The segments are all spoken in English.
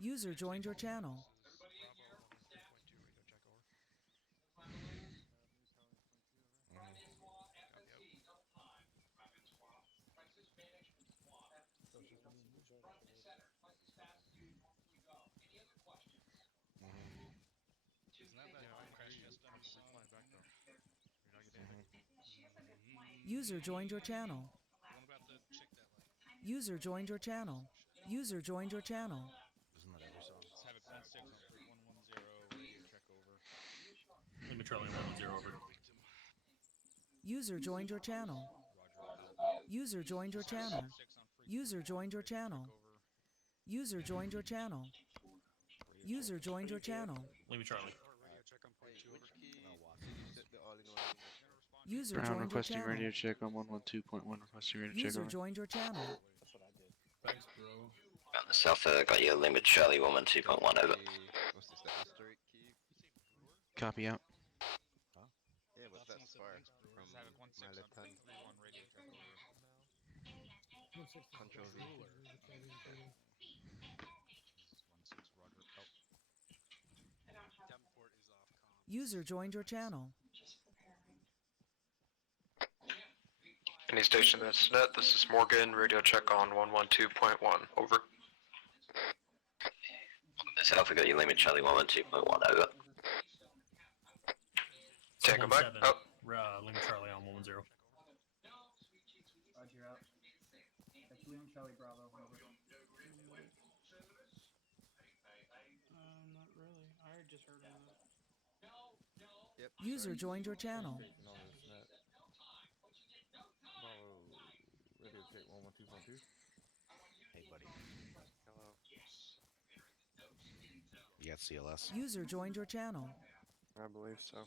User joined your channel. User joined your channel. User joined your channel. User joined your channel. Isn't that every song? Let's have it 1-6 on 110, radio check over. Lima Charlie 110 over. User joined your channel. User joined your channel. User joined your channel. User joined your channel. User joined your channel. Lima Charlie. Radio check on point 2 over. User Brown joined your requesting channel. radio check on 112.1. Requesting radio check User over. joined your channel. That's what I did. Thanks, bro. South got your limit Charlie 112.1 over. What's this, the historic key? Copy out. Huh? Yeah, what's that spark from Malapan? Radio check over. Control V. 1-6, Roger. Oh. Davenport is off com. User joined your channel. Any station that's net, this is Morgan, radio check on 112.1, over. South got your limit Charlie 112.1 over. Tango back. Oh. Lima Charlie on 110. Roger out. That's Liam Charlie Bravo. Over. Not really. I just heard of it. Yep. User joined your channel. Radio check 112.2. Hey, buddy. Hello. You got CLS? User joined your channel. I believe so.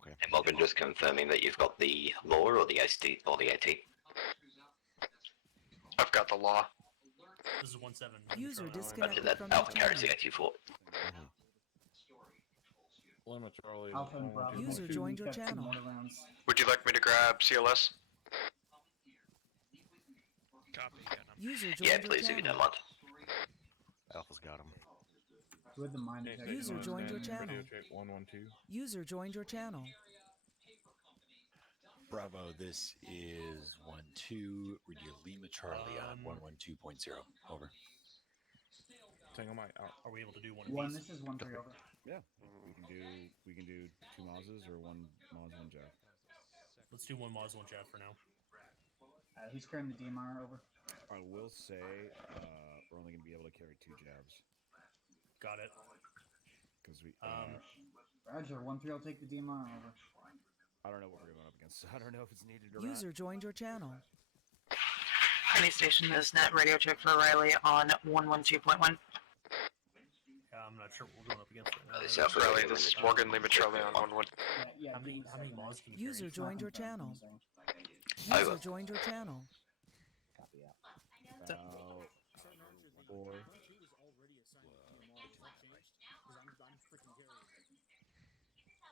Okay. And Morgan, just confirming that you've got the law or the AT or the AT. I've got the law. This is 17. User Roger disconnected that. from your Alpha carries the channel. AT4. Lima Charlie. Alpha and Bravo. User Make sure joined you your got some channel. more rounds. Would you like me to grab CLS? Copy. User joined Yeah, your please, if you don't channel. mind. Alpha's got him. With the mind detector. User joined your channel. Radio check 112. User joined your channel. Bravo, this is 1-2, Radio Lima Charlie on 112.0. Over. Tango Mike out. Are we able to do one of One. these? This is 1-3 over. Yeah. We can do 2 Mazes or 1 Maz, 1 Jack. Let's do one Maz, one Jack for now. Who's carrying the DMR over? I will say we're only gonna be able to carry 2 jabs Got it. because we. Roger, 1-3 will take the DMR over. I don't know what we're going up against. So I don't know if it's needed or User joined your channel. Any station is net radio check for Riley on 112.1. Yeah, I'm not sure what we're going up against right now. South Riley, this is Morgan, Limit Charlie on 11. Yeah, How many Maz can you User carry? joined your channel. Over. User joined your channel. Copy out. about 4.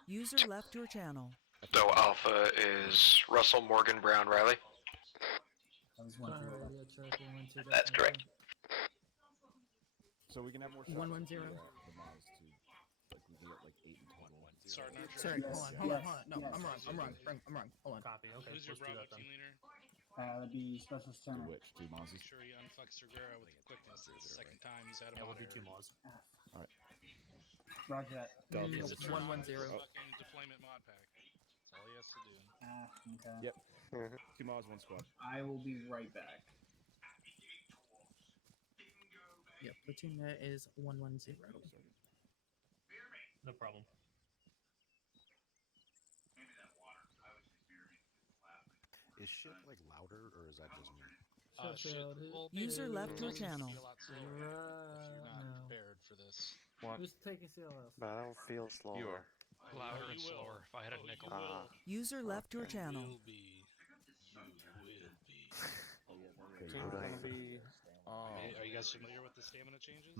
User left your channel. So Alpha is Russell, Morgan, Brown, Riley. That was 1-3 over. That's correct. So we can have more shots. 110. The Maz too. Like we can get like 8 and 21. Sergeant Archer. Sorry, Yes, hold on. yes, No, yes. I'm wrong. Hold on. Copy. Okay, Who's your let's do Bravo that then. team leader? That'd be Specialist Do Turner. which? 2 Make Mazes? sure you unflex Segura with the quickness. It's the second time he's had him Yeah, we'll on do there. 2 Maz. Roger that. Double. It's a turn 110. fucking deployment mod pack. That's all he has to do. Okay. Yep. 2 Maz, 1 squad. I will be right back. Yep, platoon net is 110. No problem. Is shit like louder or is that just me? User left your channel. You're not prepared for this. Who's taking CLS? Battlefield slower. You are. Louder and slower. If I had a nickel. User left your channel. Will be. You will be. Okay, It's you're gonna be. Are you guys familiar with the stamina changes?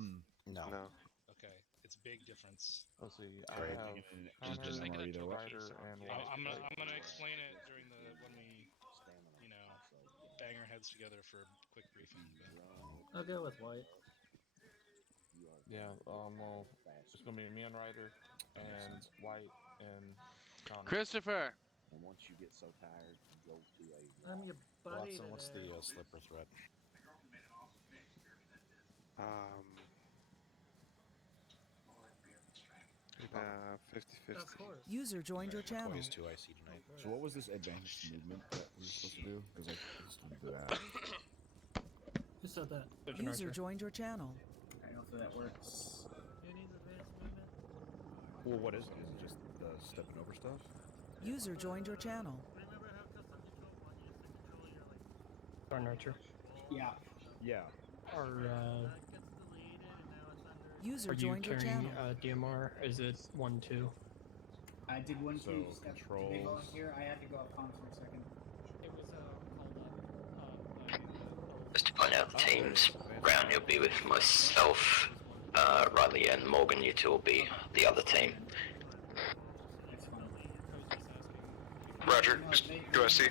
No. No. Okay, it's a big difference. Let's see. I Great. have Just make it a either token. way. Rider and I'm gonna explain it during the when we, bang our heads together for a quick briefing. But I'll go with white. Yeah, well, it's gonna be me and Ryder, and White and Connor. Christopher. And once you get so tired, you go to a I'm your buddy Watson, what's the today. slipper threat? 50-50. Of course. User joined your channel. McCoy is 2 IC tonight. So what was this advanced movement that we were supposed to do? Because I just didn't do that. Who said that? User joined your channel. Alright, hopefully that works. Who needs advanced movement? Well, what is it? Is it just the stepping over stuff? User joined your channel. Remember how custom control when you use the controller, you're like, Or nurture. Yeah. Yeah. Or that gets deleted and now it's under. User joined your channel. DMR? Is it 1-2? I did 1-2. So controls. Here, I had to go up comms for a second. It was called up. Just to point out the teams, Brown, you'll be with myself, Riley and Morgan, you two will be the other team. That's fine. Roger, USC.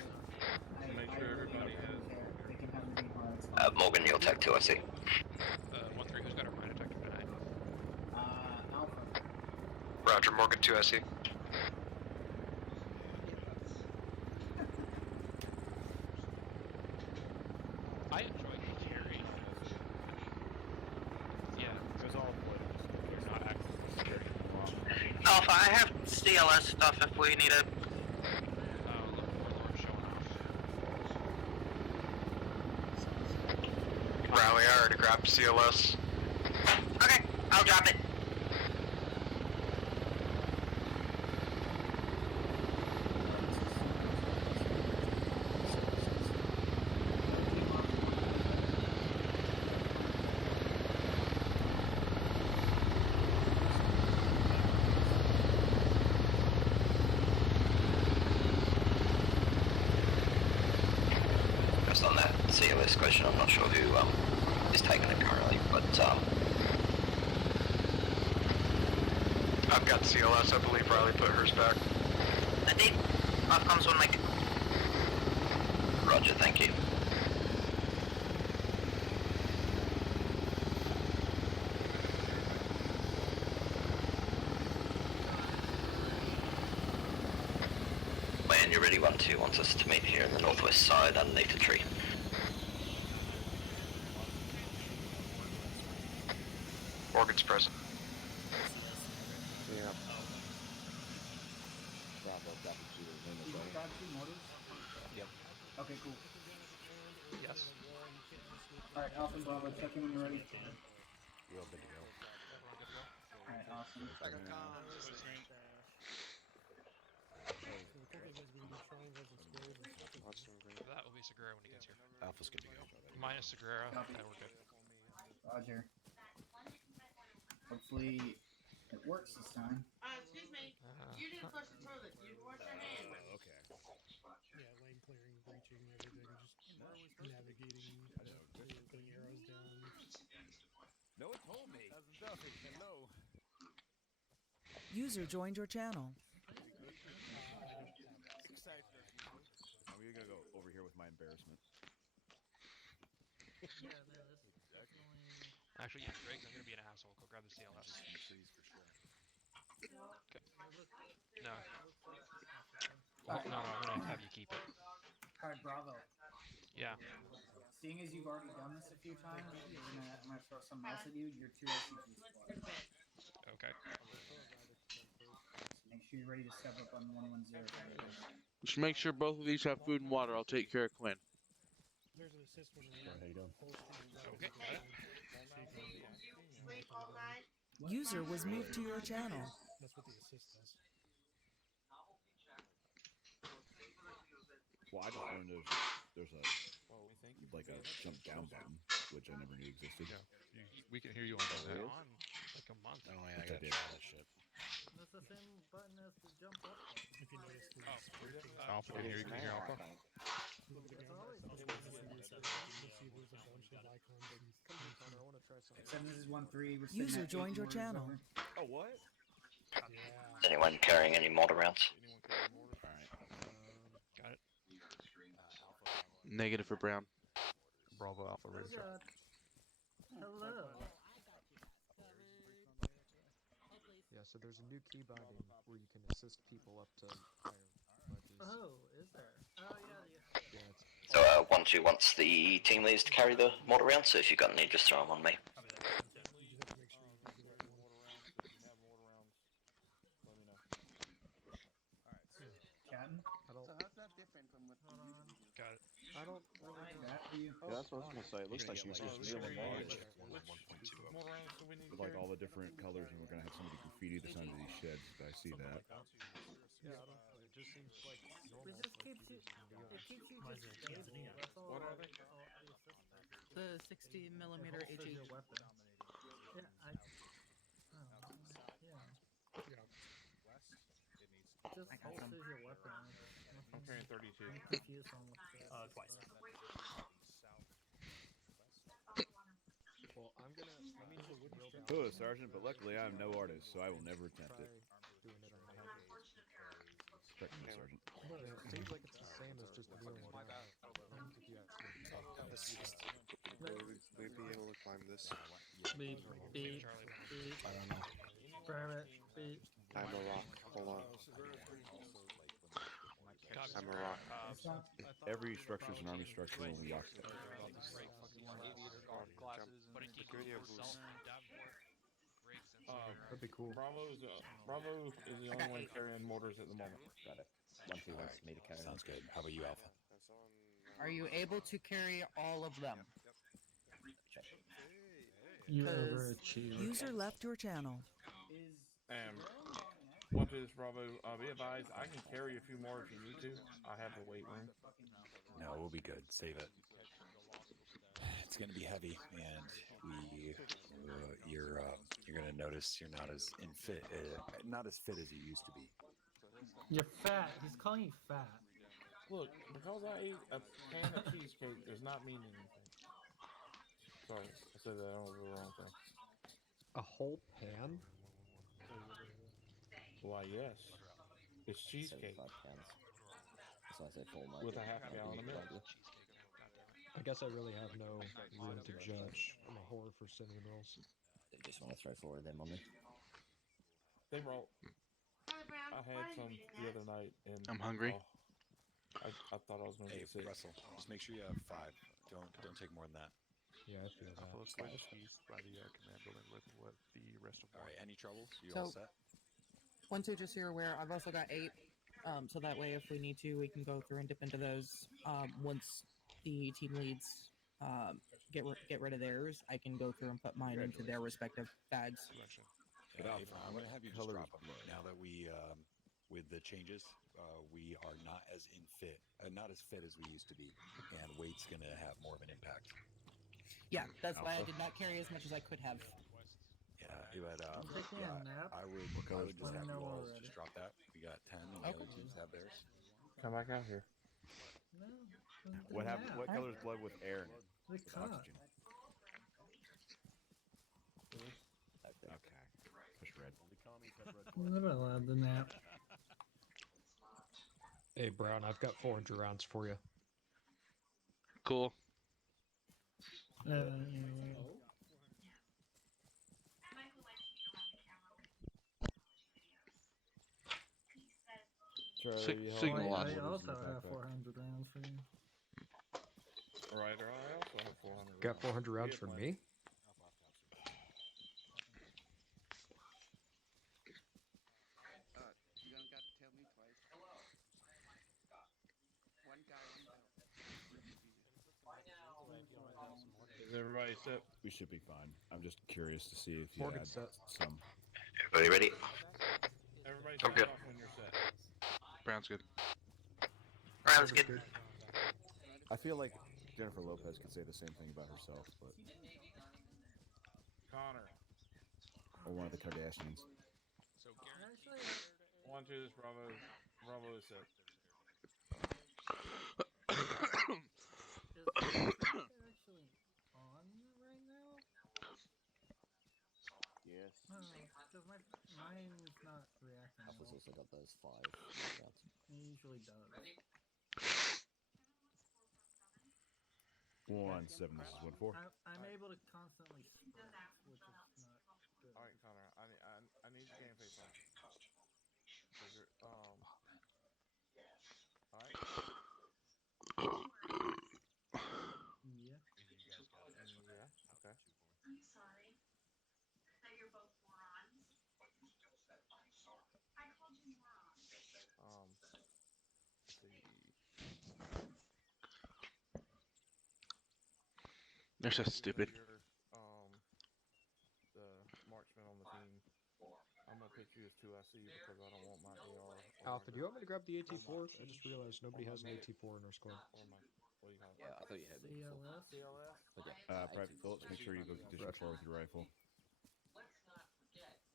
Make sure everybody has. They can have me hard. It's fine. Morgan, you'll take 2SC. 1-3, who's got a mine detector tonight? Alpha. Roger, Morgan 2SE. I enjoy carry. Yeah, Because all they're not active security. Alpha, I have CLS stuff if we need it. Oh, look, Warlord showing off. Rally, I already grabbed CLS. Okay, I'll drop it. Just on that CLS question, I'm not sure who is taking it currently, but I've got CLS, I believe Riley put hers back. I think off comes one mic. Roger, thank you. When you're ready, 1-2 wants us to meet here in the northwest side underneath the tree. Morgan's present. Yeah. Bravo, copy to the limit, You right? got 2 motors? Yep. Okay, cool. Yes. Alright, Alpha and Bravo, check in when you're ready. We're all good to go. Alright, awesome. That will be Segura when he gets here. Alpha's good to go. Minus Segura, Copy. and we're good. Roger. Hopefully it works this time. Excuse me. You didn't flush the toilet. You wash your hands. Okay. Yeah, lane clearing, breaching, everything. Just navigating, putting arrows down. No one told me. Duffy, hello. User joined your channel. I'm gonna go over here with my embarrassment. Yeah, man, that's definitely. Actually, yeah, Griggs, I'm gonna be an asshole. Go grab the CLS. Trees for sure. No. Well, no, I'm gonna have you keep it. Alright, Bravo. Yeah. Seeing as you've already done this a few times, I'm gonna throw something else at you. You're 2 SCP squad. Okay. So make sure you're ready to step up on 110. Just make sure both of these have food and water. I'll take care of Quinn. There's an assist one right How you doing? Okay, got it. Sleep all night. User was moved to your channel. That's what the assist does. Well, I just learned there's a like a jump down button, which I never knew existed. Yeah. We can hear you on that on like a month. Oh, yeah, I gotta did. try that shit. That's the same button as the jump up button. If you notice the Alpha can hear you. Can you hear Alpha? look at the guys. You'll see there's a bunch of icons and I want to try something. 7, this is 1-3. We're User sitting at 8 joined your mortars channel. over. Oh, what? Yeah. Is anyone carrying any mortar rounds? Alright. Got it. Negative for Brown. Bravo Alpha ready to check. Hello. so there's a new key binding where you can assist people up to higher ledges. Oh, is there? Oh, yeah. Yeah, it's So 1-2 wants the team leaders to carry the mod around, so if you've got any, just throw them on me. you just have to make sure you do that one. Let me know. Captain? So how's that different from what you usually do? Got it. I don't really know. That for you. Yeah, that's what I was gonna say. It looks like she's just kneeling on it More rounds do we need to with like carry? all the different colors, and we're gonna have somebody graffiti the signs of these sheds. I see that. Yeah, I don't. It just seems like normal. It just keeps you. It keeps you just stable. That's all. What are they? That's all the assist does. The 60 millimeter It holsters HE. your weapon. Yeah, yeah. Just holsters your weapon. I'm carrying 32. I'm confused on what the Twice. Well, I'm gonna. Let me just kneel down. Oh, Sergeant, but luckily I'm no artist, so I will never attempt it. Doing it on my head. Correct me, Sergeant. It seems like it's the same as just kneeling down. If you ask me. We'd be able to climb this. beep, beep, beep. I don't know. Permit, beep. I'm a rock. Hold on. I'm a rock. Every structure is an army structure when we walk. That'd be cool. Bravo is the only one carrying mortars at the moment. Got it. 1-2 wants me to carry. Sounds good. How about you, Alpha? Are you able to carry all of them? You Cause- overachieved. User left your channel. And 1-2 this Bravo. Be advised, I can carry a few more if you need to. I have the weight room. No, we'll be good. Save it. It's gonna be heavy, and you're gonna notice you're not as not as fit as you used to be. You're fat. He's calling you fat. Look, because I ate a pan of cheesecake does not mean anything. Sorry, I said that was the wrong thing. A whole pan? Why, yes. It's cheesecake. With a half gallon of milk. I guess I really have no room to judge. I'm a whore for cinnamon rolls. They just want to throw 4 of them on me. They roll. I had some the other night, and I'm hungry. I thought I was going to Hey, get sick. Russell, just make sure you have 5. Don't take more than that. Yeah, I feel that. By the command building with what the rest of. All right. Any troubles? You So- all set? 1-2, just so you're aware, I've also got 8. So that way, if we need to, we can go through and dip into those. Once the team leads get rid of theirs, I can go through and put mine into their respective bags. Ava, I'm gonna have you just drop them. Now that we, with the changes, we are not as not as fit as we used to be, and weight's gonna have more of an impact. Yeah, that's why I did not carry as much as I could have. Yeah, but I'm taking a nap. I would just Let have me know you all when we're just ready. drop that. We got 10, and the other teams have theirs. Come back out here. No. What happened? What color is blood with air in it? The With cock. oxygen. Okay. Push red. I'm not allowed to nap. Hey, Brown, I've got 400 rounds for you. Cool. Signal I loss. also have 400 rounds for you. Ryder, I also have 400. Got 400 rounds for me? You don't got to tell me twice. One guy in the. Is everybody set? We should be fine. I'm just curious to see if you Morgan had set. some. Everybody ready? Everybody I'm sign good. off when you're set. Brown's good. Brown's good. I feel like Jennifer Lopez could say the same thing about herself, but Connor. or one of the Kardashians. Actually, 1-2 this Bravo. Bravo is set. is actually on right now? Yes. No, because mine's not reacting. Alpha's well. also got those 5 rounds. It usually does. 1-7. This is 1-4. I'm able to constantly sprint, which is not good. Alright, Connor. I need the game face Alright. Yeah. Yeah, okay. I'm sorry. I thought you were both morons. I called you morons. Let's see. They're so stupid. You're, the marksman on the team. I'm gonna put you as 2IC because I don't want my AR. Alpha, do you want me to grab the AT4? I just realized nobody has an AT4 in our squad. Or my, what do you call it? Yeah, I thought you had me. CLS. CLS? But yeah, Private Phillips, make sure you go condition 4 with your rifle.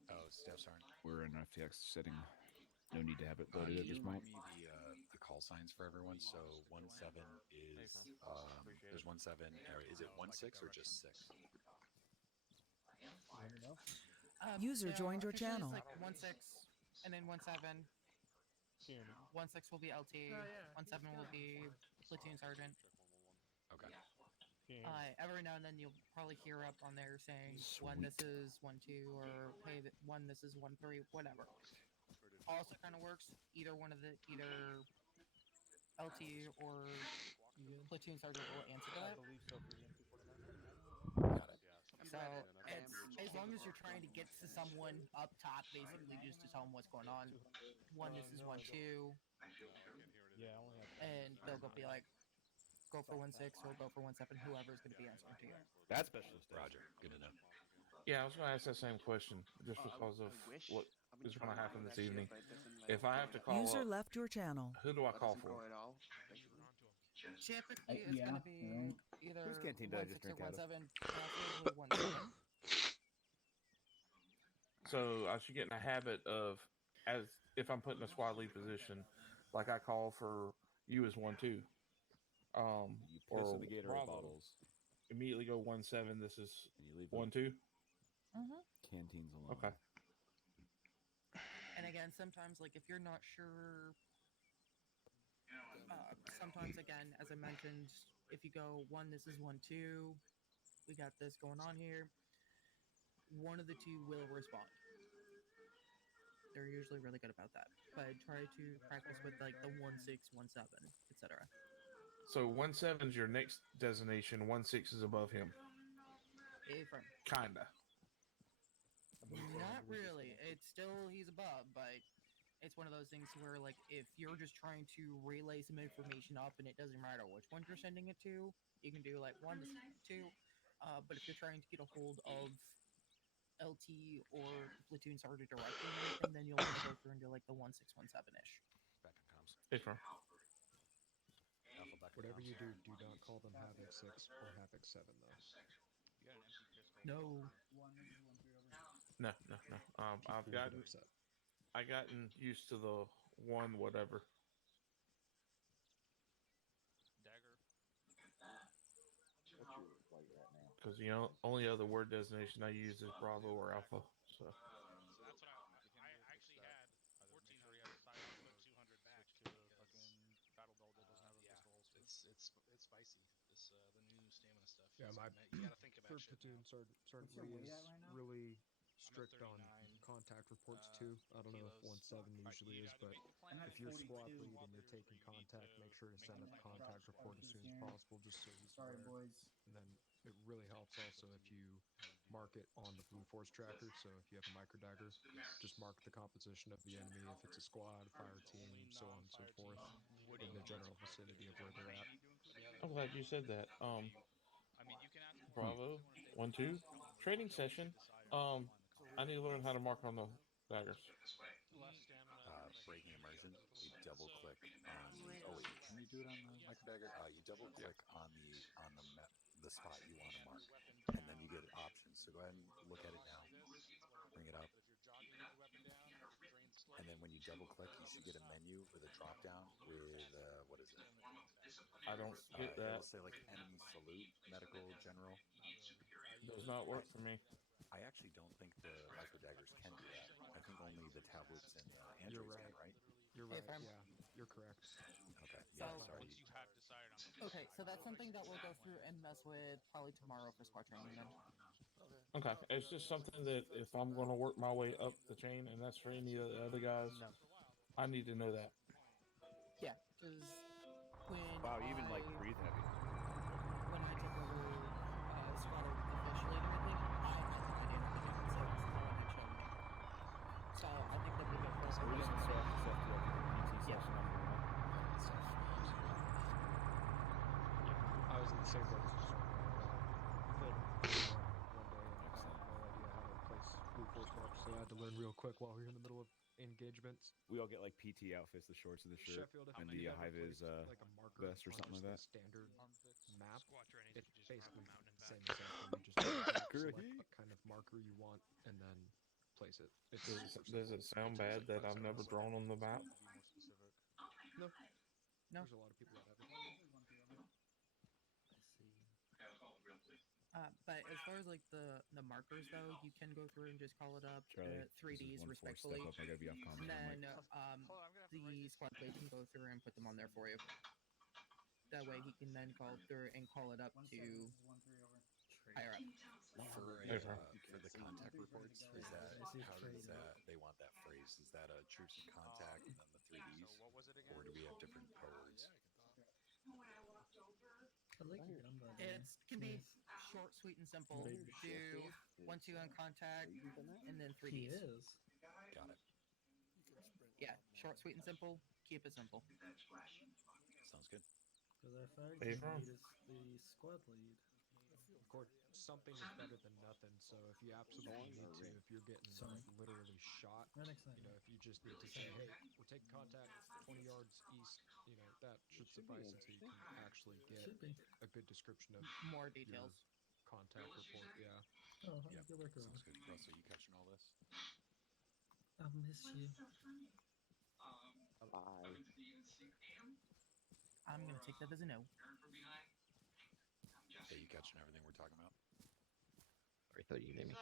Oh, steps aren't. We're in FTX setting. No need to have it loaded at Can this you remind moment. me the call signs for everyone? So 17 is there's 17. Or is it 16 or just 6? User joined your officially channel. It's like 16, and then 17. 16 will be LT. 17 will be platoon sergeant. Okay. Every now and then you'll probably hear up on there saying when this is 1-2 or hey one this is 1-3, whatever. Also kind of works. Either LT or platoon sergeant will answer to I that. believe so for EMP So 49. it's as long as you're trying to get to someone up top, basically just to tell them what's going on. This is 1-2. Yeah, I only have. And they'll go be like, go for 1-6 or go for 1-7, whoever's going to be answering to you. That's specialist. Roger. Good enough. Yeah, I was going to ask that same question just because of what is going to happen this evening. If I have to call User up, left your channel. who do I call for? Typically, it's going to be either Whose canteen did I 1-6 just drink or out of? 1-7, preferably 1-7. So I should get in a habit of, as if I'm put in a squad lead position, like I call for you as 1-2. You piss Or in the Gatorade Bravo. bottles. Immediately go 1-7. This is And you leave 1-2. canteens alone. Okay. And again, sometimes, like, if you're not sure, sometimes, again, as I mentioned, if you go 1, this is 1-2, we got this going on here, one of the two will respond. They're usually really good about that. But try to practice with, like, the 1-6, 1-7, etc. So 1-7 is your next designation. 1-6 is above him. A-frame. Kinda. Not really. It's still, he's above, but it's one of those things where, like, if you're just trying to relay some information up and it doesn't matter which one you're sending it to, you can do, like, 1 to 2. But if you're trying to get a hold of LT or platoon sergeant directing anything, then you'll want to go through and do, like, the 1-6, 1-7-ish. Back in comms. Hey, firm. Alpha back in Whatever comms. you do, do not call them Havoc 6 or Havoc 7, though. No. No. I've gotten used to the 1 whatever. Because the only other word designation I use is Bravo or Alpha. So that's what I actually had 1400 decided to put 200 back to fucking Battle Belt that doesn't have a pistol holster. It's spicy. This the new stamina stuff. Yeah, my you gotta think about third shit platoon now. Sergeant your Lee weight is at right now? really strict on contact reports too. I don't know if 1-7 usually is, but I'm at if you're squad 42. lead and you're taking contact, make sure to send a contact report as soon as possible, just so he's Sorry, aware. boys. And then it really helps also if you mark it on the Blue Force tracker. So if you have a micro dagger, just mark the composition of the enemy, if it's a squad, fire team, so on and so forth, in the general vicinity of where they're at. I'm glad you said that. Bravo 1-2 training session. I need to learn how to mark on the daggers. Breaking immersion, you double click on the. Oh wait, can you do it on the micro dagger? You double click on the spot you want to mark, and then you get options. So go ahead and look at it now. Bring it up, and then when you double click, you should get a menu with a drop down with what is it? I don't get It that. will say like enemy salute, medical, general. Does not work for me. I actually don't think the micro daggers can do that. I think only the tablets and Androids You're can, right. right? You're right. Yeah, you're correct. Okay. So, Yeah. Sorry. okay, so that's something that we'll go through and mess with probably tomorrow for squad training then. Okay, it's just something that if I'm going to work my way up the chain, and that's for any of the other guys, I need to know that. Yeah, because when Wow, you even like breathe heavy. when I took over squad officially and everything, I had no idea how to do it, so no one had shown me. So I think that'd be good for us. We're just gonna start off the stuff to like the PT Yeah. session on the warm-up. I was in the same boat. One day, and I had no idea how to place blue force marks, so I had to learn real quick while we were in the middle of engagements. We all get like PT outfits, the shorts and the shirt, Sheffield, and you the ever high vis placed, like a marker vest or on something like just that. the standard map. It's basically the same exact thing. You just select what kind of marker you want and then place it. It's Does it sound bad that I've never drawn on the map? No. No. There's a lot of people that have it. But as far as like the markers though, you can go through and just call it up Charlie, 3Ds this is 1-4 step respectfully. up. I gotta be off comms. And then the squad lead can go through and put them on there for you. That way he can then call through and call it up to higher up. For the contact reports, is that how does that they want that phrase? Is that a troops in contact and then the 3Ds, or do we have different codes? It can be short, sweet, and simple. Do 1, 2 on contact, and then 3Ds. Got it. Yeah, short, sweet, and simple. Keep it simple. Sounds good. Because our fire Hey, team bro. lead is the squad lead. Of course, something is better than nothing. So if you absolutely need to, if you're getting literally shot, you know, if you just need to say, hey, we're taking contact 20 yards east, you know, that should suffice until you can actually get a good description of more details. Your contact report. Yeah. Oh, Yep. good work, Sounds good. Russ, are you catching all this? I'll miss you. I'm gonna take that as a no. Are you catching everything we're talking about? I thought you knew me.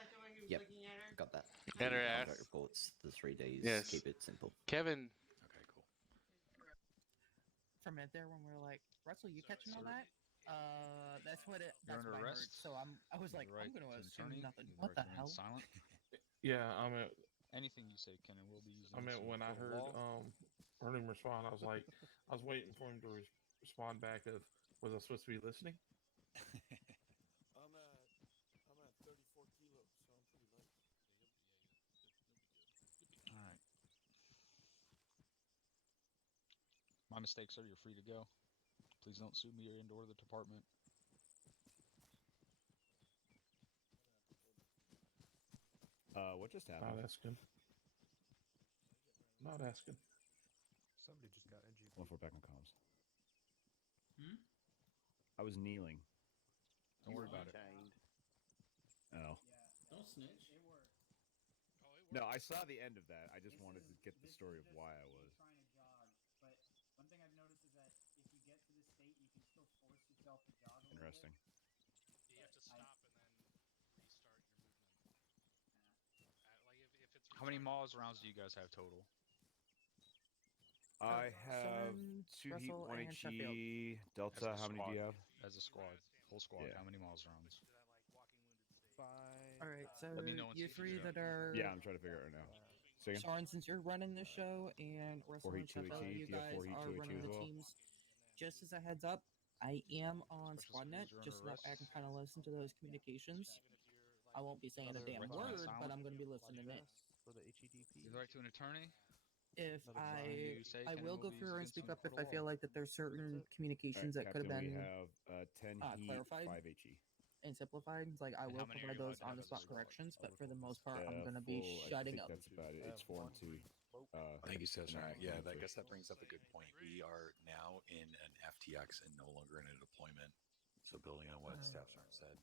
Yep, got that. Got her Contact ass. reports, the 3 days, Yes. keep it simple. Kevin. Okay, cool. For a minute there, when we were like, Russell, you catching all that? That's what I under heard. arrest. So I was like, I'm gonna assume nothing. What the hell? Silent. Yeah, I mean, Anything you say can and will be used. I mean, when I heard heard him respond, I was like, I was waiting for him to respond back of, was I supposed to be listening? I'm at 34 kilos, so I'm pretty light. All right. My mistake, sir. You're free to go. Please don't sue me or into the department. What just Not happened? asking. Not asking. Somebody just got NG. 1-4 back on comms. Hmm? I was kneeling. Don't worry about it. Oh. Don't snitch. No, I saw the end of that. I just wanted to get the story of why I was. Trying to jog, but one thing I've noticed is that if you get to this state, you can still force yourself to jog a little Interesting. bit. You have to stop and then restart your movement. If it's how many miles rounds do you guys have total? I have Sun, 2 heat, Russell, 1 and HE. Delta, how many do you have? As a squad, whole squad. Yeah. How many miles rounds? 5. All right, so Let me know once you you three figure it that are. Yeah, I'm trying to figure it out right now. Say again? Sean, since you're running the show, and Russell 4 and heat, 2 Sheffield, HE. you Do you have guys 4 heat, are 2 HE running as the well? teams. Just as a heads up, I am on SquadNet, just so that I can kind of listen to those communications. I won't be saying a damn word, but I'm going to be listening in. For the HEDP. You right to an attorney? If you say I can will go movies through and against speak them up for if the I feel law. like that there's certain communications All right, that could have Captain, been we have 10 heat, clarified. 5 HE. and simplified. Like I And will how many are provide you allowed those to have on the as a spot squad? corrections, but for the most part, I'm going to be Full, shutting I up. think that's about it. It's 4 and 2. Thank you, Session. now Yeah, I'm I free. guess that brings up a good point. We are now in an FTX and no longer in a deployment. So building on what Staff Sergeant said,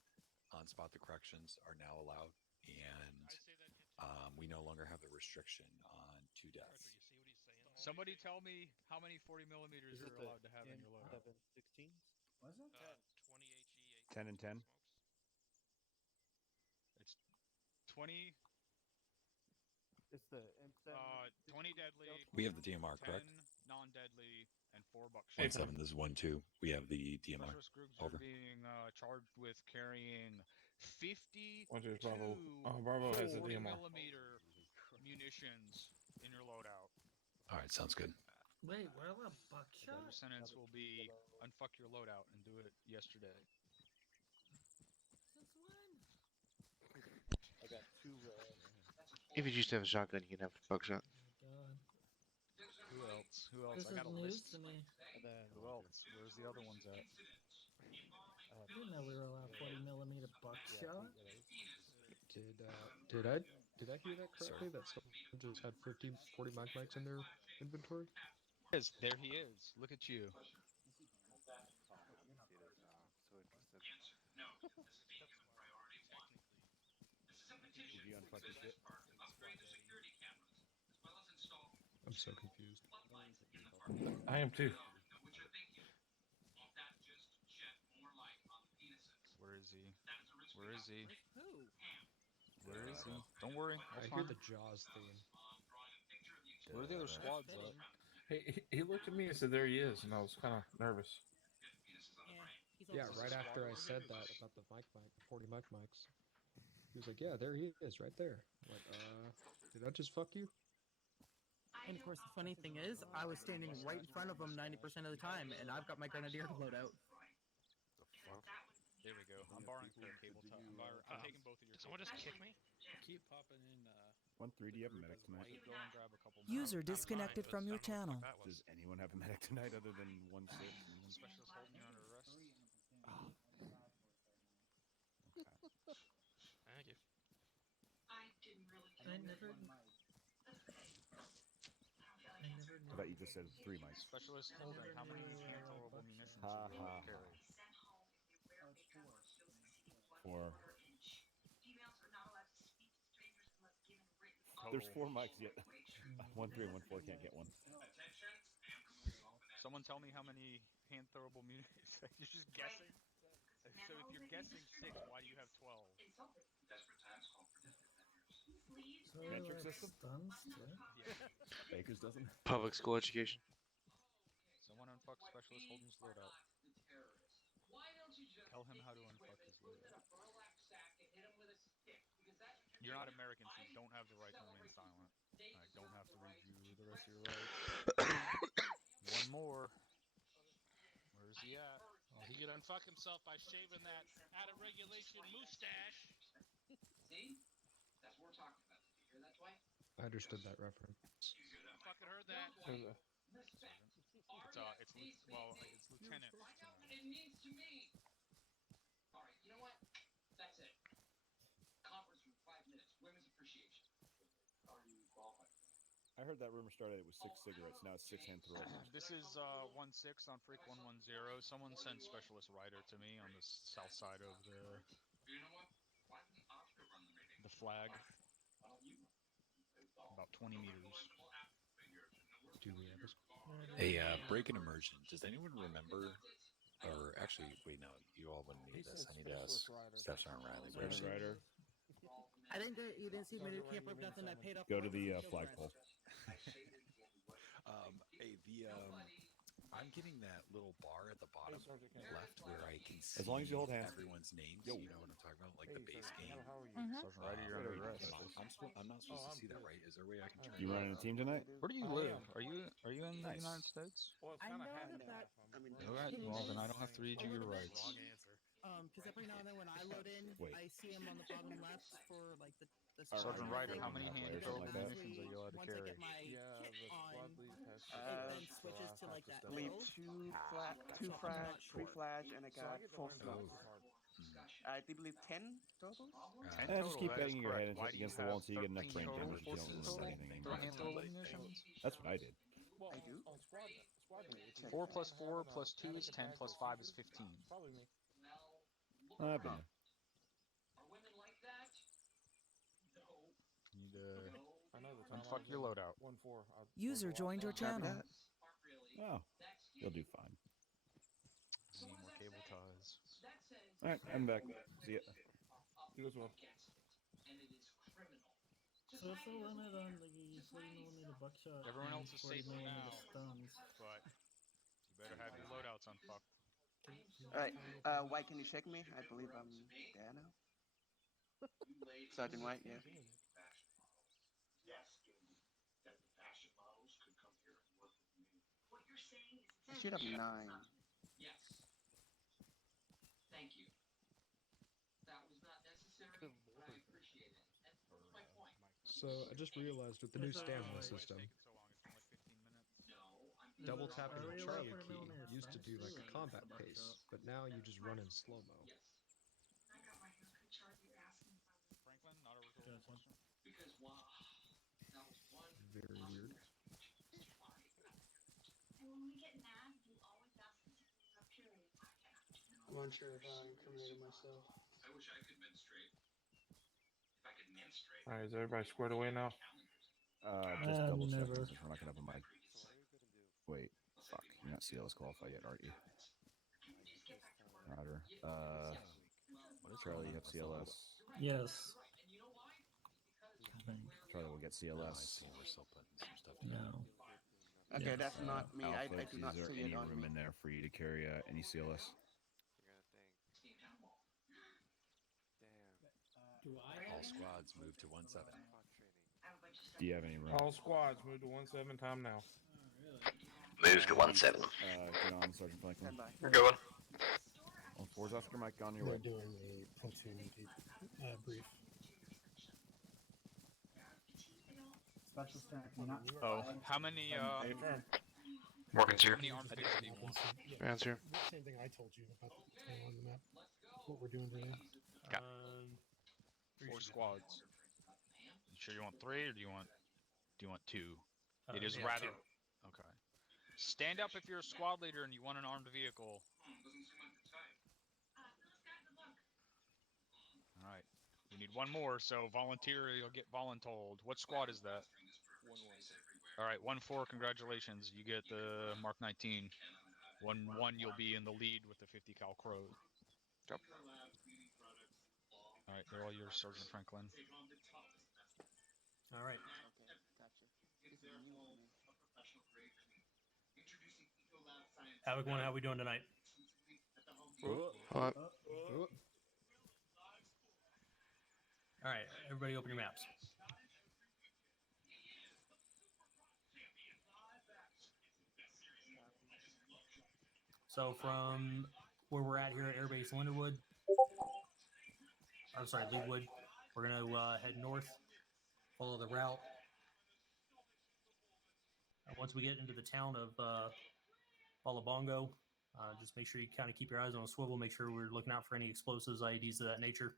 on-spot the corrections are now allowed, and we no longer have the restriction on 2 deaths. Somebody tell me how many 40 millimeters you're allowed to have in your loadout. 16? Was it? 10 and 10? It's 20. It's the M7. 20 deadly. We have the DMR, 10 correct? non-deadly and 4 buckshot. 1-7, this is 1-2. We have the DMR. Specialist groups Over. are being charged with carrying 52 What is Bravo? Oh, Bravo has a 40 DMR. millimeter munitions in your loadout. All right, sounds good. Wait, we're allowed Your buckshot? sentence will be unfuck your loadout and do it yesterday. Since when? I got 2 If you just have a shotgun, you can have buckshot. Oh my god. Who else? Who else? This I got is a news list. to me. And then who else? Where's the other ones at? I didn't know we were allowed 40 millimeter buckshot. Did I hear that correctly? That someone just had 40 mics in their inventory? Yes, there he is. Look at you. Did you unfuck your shit? I'm so confused. I am too. Where is he? Where is he? Who? Where is he? Don't worry. I hear the Jaws theme. Where are the other squads at? He looked at me and said, "There he is," and I was kind of nervous. Yeah, right after I said that about the 40 mics. He was like, "Yeah, there he is, right there." I'm like, did I just fuck you? And of course, the funny thing is, I was standing right in front of him 90% of the time, and I've got my grenadier loadout. There we go. I'm borrowing a pair of cable ties. I'm taking both of your. Did someone just kick me? Keep popping in. 1-3, do you have a medic tonight? Go and grab a couple more. User disconnected from your channel. Does anyone have a medic tonight other than 1-6? Specialist holding you under arrest. Thank you. I didn't really I never I thought you just said 3 mics. Specialist holding. How many hand-throwable munitions Ha do you ha. carry? 4. Females are not allowed to speak to strangers unless given written. There's 4 mics yet. 1-3 and 1-4 can't get one. Someone tell me how many hand-throwable munitions. You're just guessing. So if you're guessing 6, why do you have 12? Metric system? Stuns too? Yeah. Baker's doesn't. Public school education. Someone unfuck Specialist Holden's loadout. Tell him how to unfuck his loadout. You're not American, so you don't have the right to remain silent. I don't have to read you the rest of your rights. One more. Where's he at? Oh, he could unfuck himself by shaving that out of regulation mustache. See? That's what we're talking about. Did you hear that, Dwight? I understood that reference. I fucking heard that. It's lieutenant. Find out what it means to me. All right, you know what? That's it. Conference for 5 minutes. Women's appreciation. Are you qualified? I heard that rumor started it was 6 cigarettes. Now it's 6 hand throwers. This is 1-6 on Freak 110. Someone sent Specialist Ryder to me on the south side of the flag. About 20 meters. Do we have a Hey, break and immersion. Does anyone remember? Or actually, wait, no, you all wouldn't need this. I need to ask Steph Sergeant Riley. Sergeant Ryder. I didn't. You didn't see me. Camp Rope nothing. I paid off. Go to the flagpole. Hey, I'm getting that little bar at the bottom left where I can see As long as you hold hands. everyone's names. Yo. You know what I'm talking about? Like the base game. Sergeant Ryder, you're under arrest. I'm not supposed to see that, right? Is there a way I can turn You it running on? a team tonight? Where do you live? Are you in the Nice. United States? Well, I know that. All right. Well, then I don't have to read you your rights. Because every now and then when I load in, Wait. I see him on the bottom left for like the. Sergeant Ryder, how many Something hand-throwable like that. munitions are you allowed to Once I carry? get my on, it then switches to like that. I believe low. two So I'm flash, not 3 sure. flash, and I got 4 slots. Mm. I do believe 10 totals. Just keep that is banging your head correct. Why do against you the wall have until you get enough 13 brain total? damage. You don't 14 lose total? anything Throw anymore. hand-throwable munitions? That's what I did. I do. 4 plus 4 plus 2 is 10 plus 5 is 15. Probably me. I've been there. You need to I know the time unfuck your loadout. 1-4. User joined your channel. Oh, you'll do fine. Need more cable ties. All right, I'm back. See ya. You as well. So what's the limit on the 40 millimeter buckshot? Everyone and else is 40 safe for millimeter now. Stuns. But you better have your loadouts unfucked. All right. White, can you check me? I believe I'm there now. Sergeant White, yeah. I should have 9. Yes. Thank you. That was not necessary. I appreciate it. And what's my point? So I just realized with the new stamina system, double tapping the Charlie key used to do like a combat pace, but now you just run in slow mo. Franklin, not a rhetorical question. Because wow, that was one. Very weird. I'm unsure if I incriminated myself. I wish I could menstruate. If I could menstruate. All right, is everybody squared away now? Just double check never. since we're not gonna have a mic. Wait, fuck. You're not CLS qualified yet, aren't you? Roger. Charlie, you have CLS. Yes. Charlie will get CLS. We're still putting some stuff No. together. Okay, that's not me. I Alpha, do not is there see any it on room me. in there for you to carry any CLS? Do I All have squads move to 1-7. Do you have any room? All squads move to 1-7 time now. Move to 1-7. Get on, Sergeant Franklin. Stand by. We're going. On 4's Oscar Mike, on your We're way. doing a platoon brief. Special strength. You're not Oh, how many Morgan how here. many armed vehicles do you want? Vans here. Same thing I told you about the battalion on the map. What we're doing today. Got 4 squads. You sure you want 3 or do you want 2? It is yeah, rather 2. okay. Stand up if you're a squad leader and you want an armed vehicle. All right. We need 1 more, so volunteer. You'll get voluntold. What squad is that? 1-1. All right, 1-4. Congratulations. You get the Mark 19. 1-1. You'll be in the lead with the 50 cal Crow. Yep. All right, they're all yours, Sergeant Franklin. All right. Okay, gotcha. This is new for me. Havoc 1, how we doing tonight? Hot. All right, everybody open your maps. So from where we're at here at Airbase Linderwood, I'm sorry, Leadwood, we're going to head north, follow the route. Once we get into the town of Ballabongo, just make sure you kind of keep your eyes on a swivel, make sure we're looking out for any explosives, IEDs of that nature.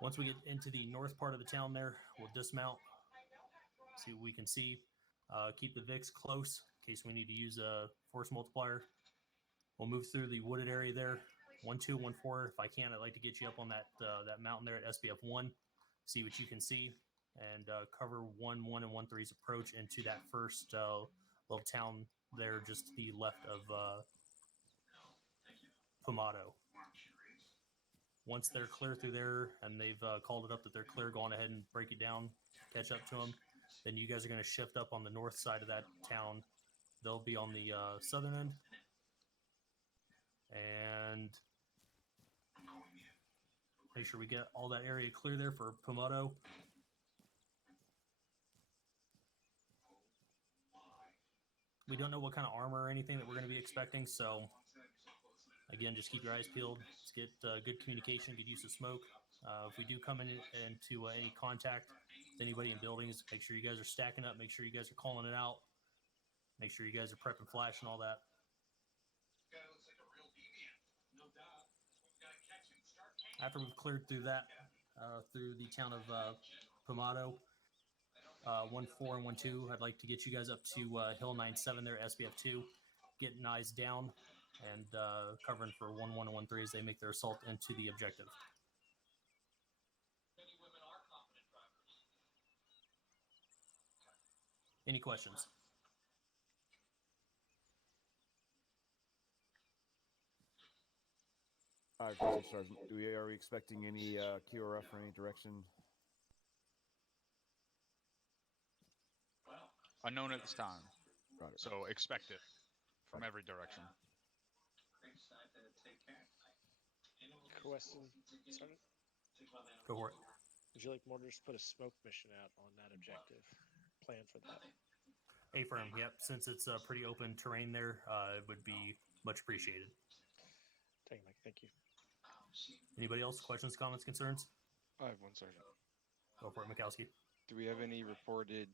Once we get into the north part of the town there, we'll dismount, see what we can see. Keep the VIX close in case we need to use a force multiplier. We'll move through the wooded area there. 1-2, 1-4. If I can, I'd like to get you up on that that mountain there at SBF 1. See what you can see, and cover 1-1 and 1-3's approach into that first little town there, just to the left of Pomado. Once they're clear through there and they've called it up that they're clear, go on ahead and break it down, catch up to them. Then you guys are going to shift up on the north side of that town. They'll be on the southern end. And make sure we get all that area clear there for Pomado. We don't know what kind of armor or anything that we're going to be expecting, so again, just keep your eyes peeled. Let's get good communication, good use of smoke. If we do come into any contact with anybody in buildings, make sure you guys are stacking up, make sure you guys are calling it out, make sure you guys are prepping flash and all that. After we've cleared through that, through the town of Pomado, 1-4 and 1-2, I'd like to get you guys up to Hill 9-7 there, SBF 2, getting eyes down and covering for 1-1 and 1-3 as they make their assault into the objective. Any questions? All right, Sergeant. Are we expecting any QRF or any direction? Unknown at this time. Got it. So expect it from every direction. Question, Sergeant? Go for it. Would you like Mortars to put a smoke mission out on that objective? Plan for that. A-firm, yep. Since it's pretty open terrain there, it would be much appreciated. Thank you, Mike. Thank you. Anybody else? Questions, comments, concerns? I have one, Sergeant. Go for it, Mikowski. Do we have any reported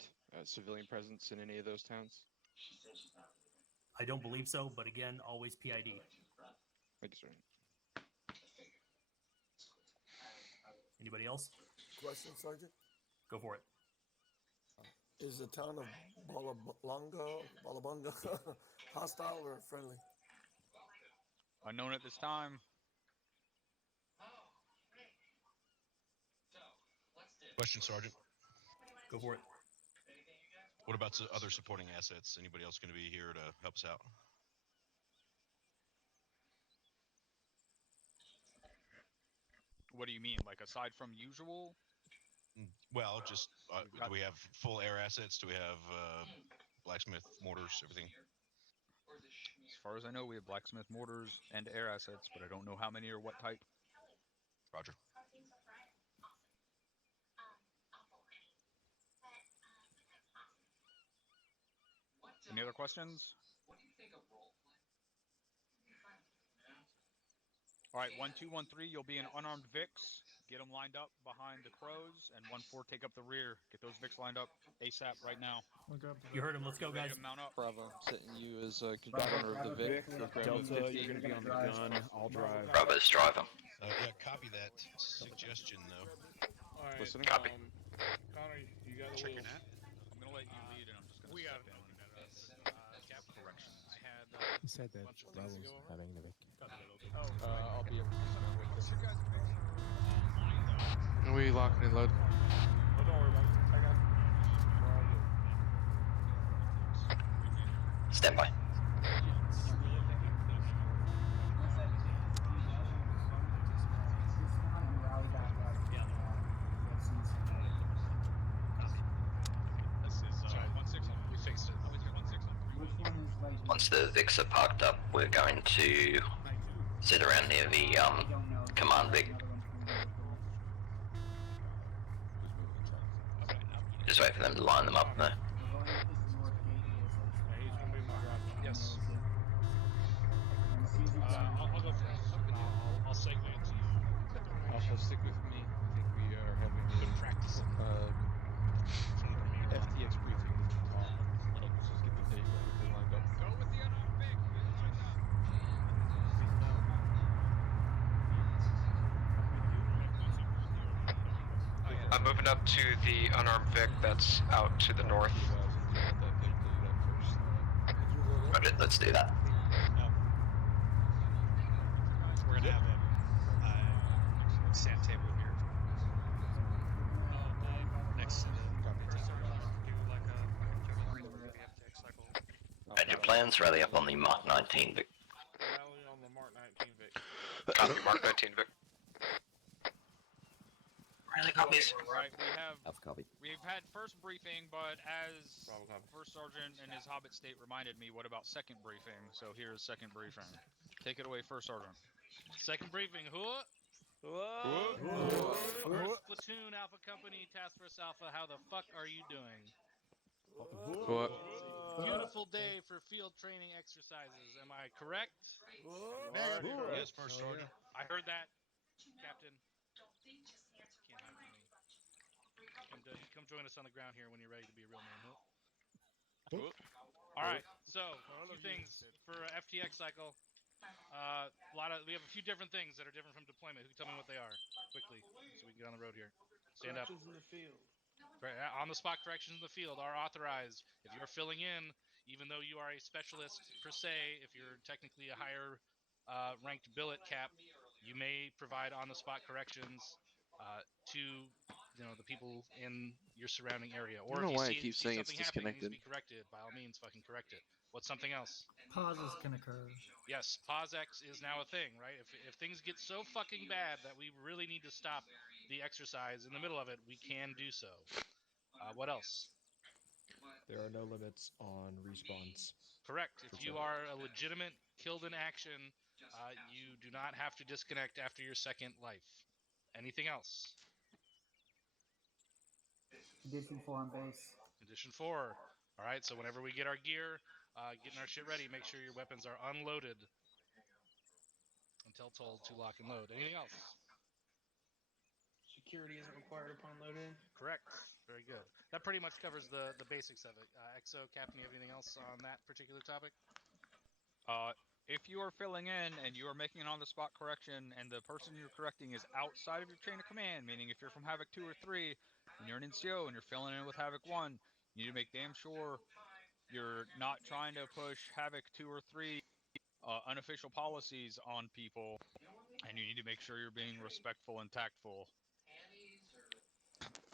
civilian presence in any of those towns? I don't believe so, but again, always PID. Thank you, Sergeant. Anybody else? Question, Sergeant? Go for it. Is the town of Balabonga hostile or friendly? Unknown at this time. Question, Sergeant. Go for it. What about other supporting assets? Anybody else going to be here to help us out? What do you mean? Like aside from usual? Well, just do we have full air assets? Do we have blacksmith, mortars, everything? As far as I know, we have blacksmith, mortars, and air assets, but I don't know how many or what type. Roger. Any other questions? All right, 1213, you'll be an unarmed VIX. Get them lined up behind the crows, and 1-4, take up the rear. Get those VIX lined up ASAP right now. You heard him. Let's go, guys. Mount up. Bravo, setting you as controller of the VIC. Delta, you're going to be on the gun. I'll drive. Bravo's driver. Yeah, copy that suggestion, though. All right. Listening. Copy. Connor, you got Check a your little... I'm going to let you lead, and I'm just going to step in. Cap corrections. I had He said that Bravo's having the Vic. I'll be able to What's your guys' We locking and loading. Oh, don't worry about it. I got it. We're all good. Stand by. Once the VICs are parked up, we're going to sit around near the command VIC. Just wait for them to line them up there. Yes. I'll go first. I'll segue it to you. Also, stick with me. I think we are having Good practice. FTX briefing with the top. Let's just get the date and everything lined up. Go with the unarmed VIC. I'm moving up to the unarmed VIC that's out to the north. Roger, let's do that. We're going to have a sand table here. Next to the And your plans rally up on the Mark 19 VIC. Rally on the Mark 19 Vic. Copy, Mark 19 Vic. Riley copies. Right, Copy. we've had first briefing, but as First Sergeant and his Hobbit state reminded me, what about second briefing? So here's second briefing. Take it away, First Sergeant. Second briefing, whoa! First Platoon, Alpha Company, Task Force Alpha, how the fuck are you doing? What? Beautiful day for field training exercises, am I correct? Yes, First Sergeant. I heard that, Captain. Can't hide from me. Come join us on the ground here when you're ready to be a real man. All right, so a few things for FTX cycle. We have a few different things that are different from deployment. Who can tell me what they are quickly, so we can get on the road here. Stand up. In the field. Right, on the spot corrections in the field are authorized. If you're filling in, even though you are a specialist per se, if you're technically a higher ranked billet cap, you may provide on the spot corrections to the people in your surrounding area. Or I don't know why I if you keep see saying it's something happening that needs to disconnected. be corrected, by all means, fucking correct it. What's something else? Pauses can occur. Yes, POSX is now a thing, right? If things get so fucking bad that we really need to stop the exercise in the middle of it, we can do so. What else? There are no limits on respawns. Correct. If you are a legitimate killed in action, you do not have to disconnect after your second life. Anything else? Condition 4 on base. Condition 4. All right, so whenever we get our gear, getting our shit ready, make sure your weapons are unloaded until told to lock and load. Anything else? Security isn't required upon load-in. Correct. Very good. That pretty much covers the basics of it. XO, Captain, you have anything else on that particular topic? If you are filling in and you are making an on-the-spot correction and the person you're correcting is outside of your chain of command, meaning if you're from Havoc 2 or 3 and you're an NCO and you're filling in with Havoc 1, you need to make damn sure you're not trying to push Havoc 2 or 3 unofficial policies on people, and you need to make sure you're being respectful and tactful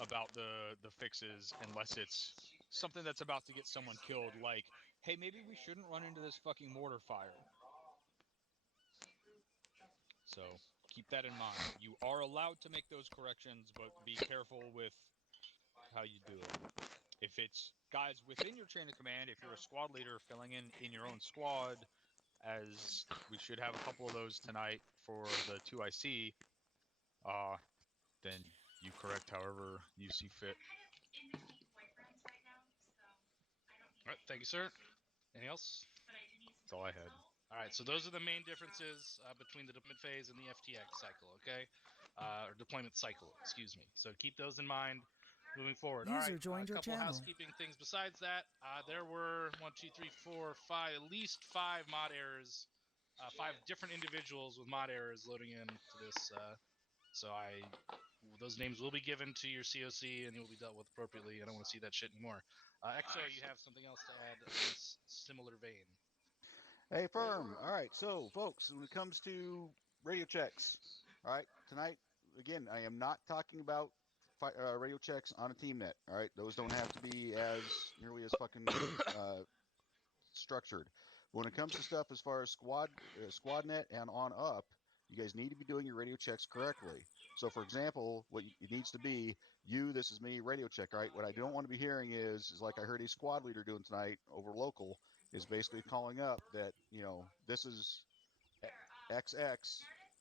about the fixes, unless it's something that's about to get someone killed, like, hey, maybe we shouldn't run into this fucking mortar fire. So keep that in mind. You are allowed to make those corrections, but be careful with how you do it. If it's guys within your chain of command, if you're a squad leader filling in your own squad, as we should have a couple of those tonight for the 2IC, then you correct however you see fit. All right, thank you, sir. Anything else? That's all I had. All right, so those are the main differences between the deployment phase and the FTX cycle, okay? Or deployment cycle, excuse me. So keep those in mind moving forward. User All right, joined a your couple channel. housekeeping things besides that. There were 1, 2, 3, 4, 5, at least 5 mod errors, 5 different individuals with mod errors loading in to this. So those names will be given to your COC and you'll be dealt with appropriately. I don't want to see that shit anymore. XO, you have something else to add in this similar vein. Hey, firm. All right, so folks, when it comes to radio checks, all right, tonight, again, I am not talking about radio checks on a team net. All right, those don't have to be as nearly as fucking structured. When it comes to stuff as far as squad net and on up, you guys need to be doing your radio checks correctly. So, for example, what it needs to be, this is me, radio check, right? What I don't want to be hearing is like I heard a squad leader doing tonight over local, is basically calling up that, this is XX,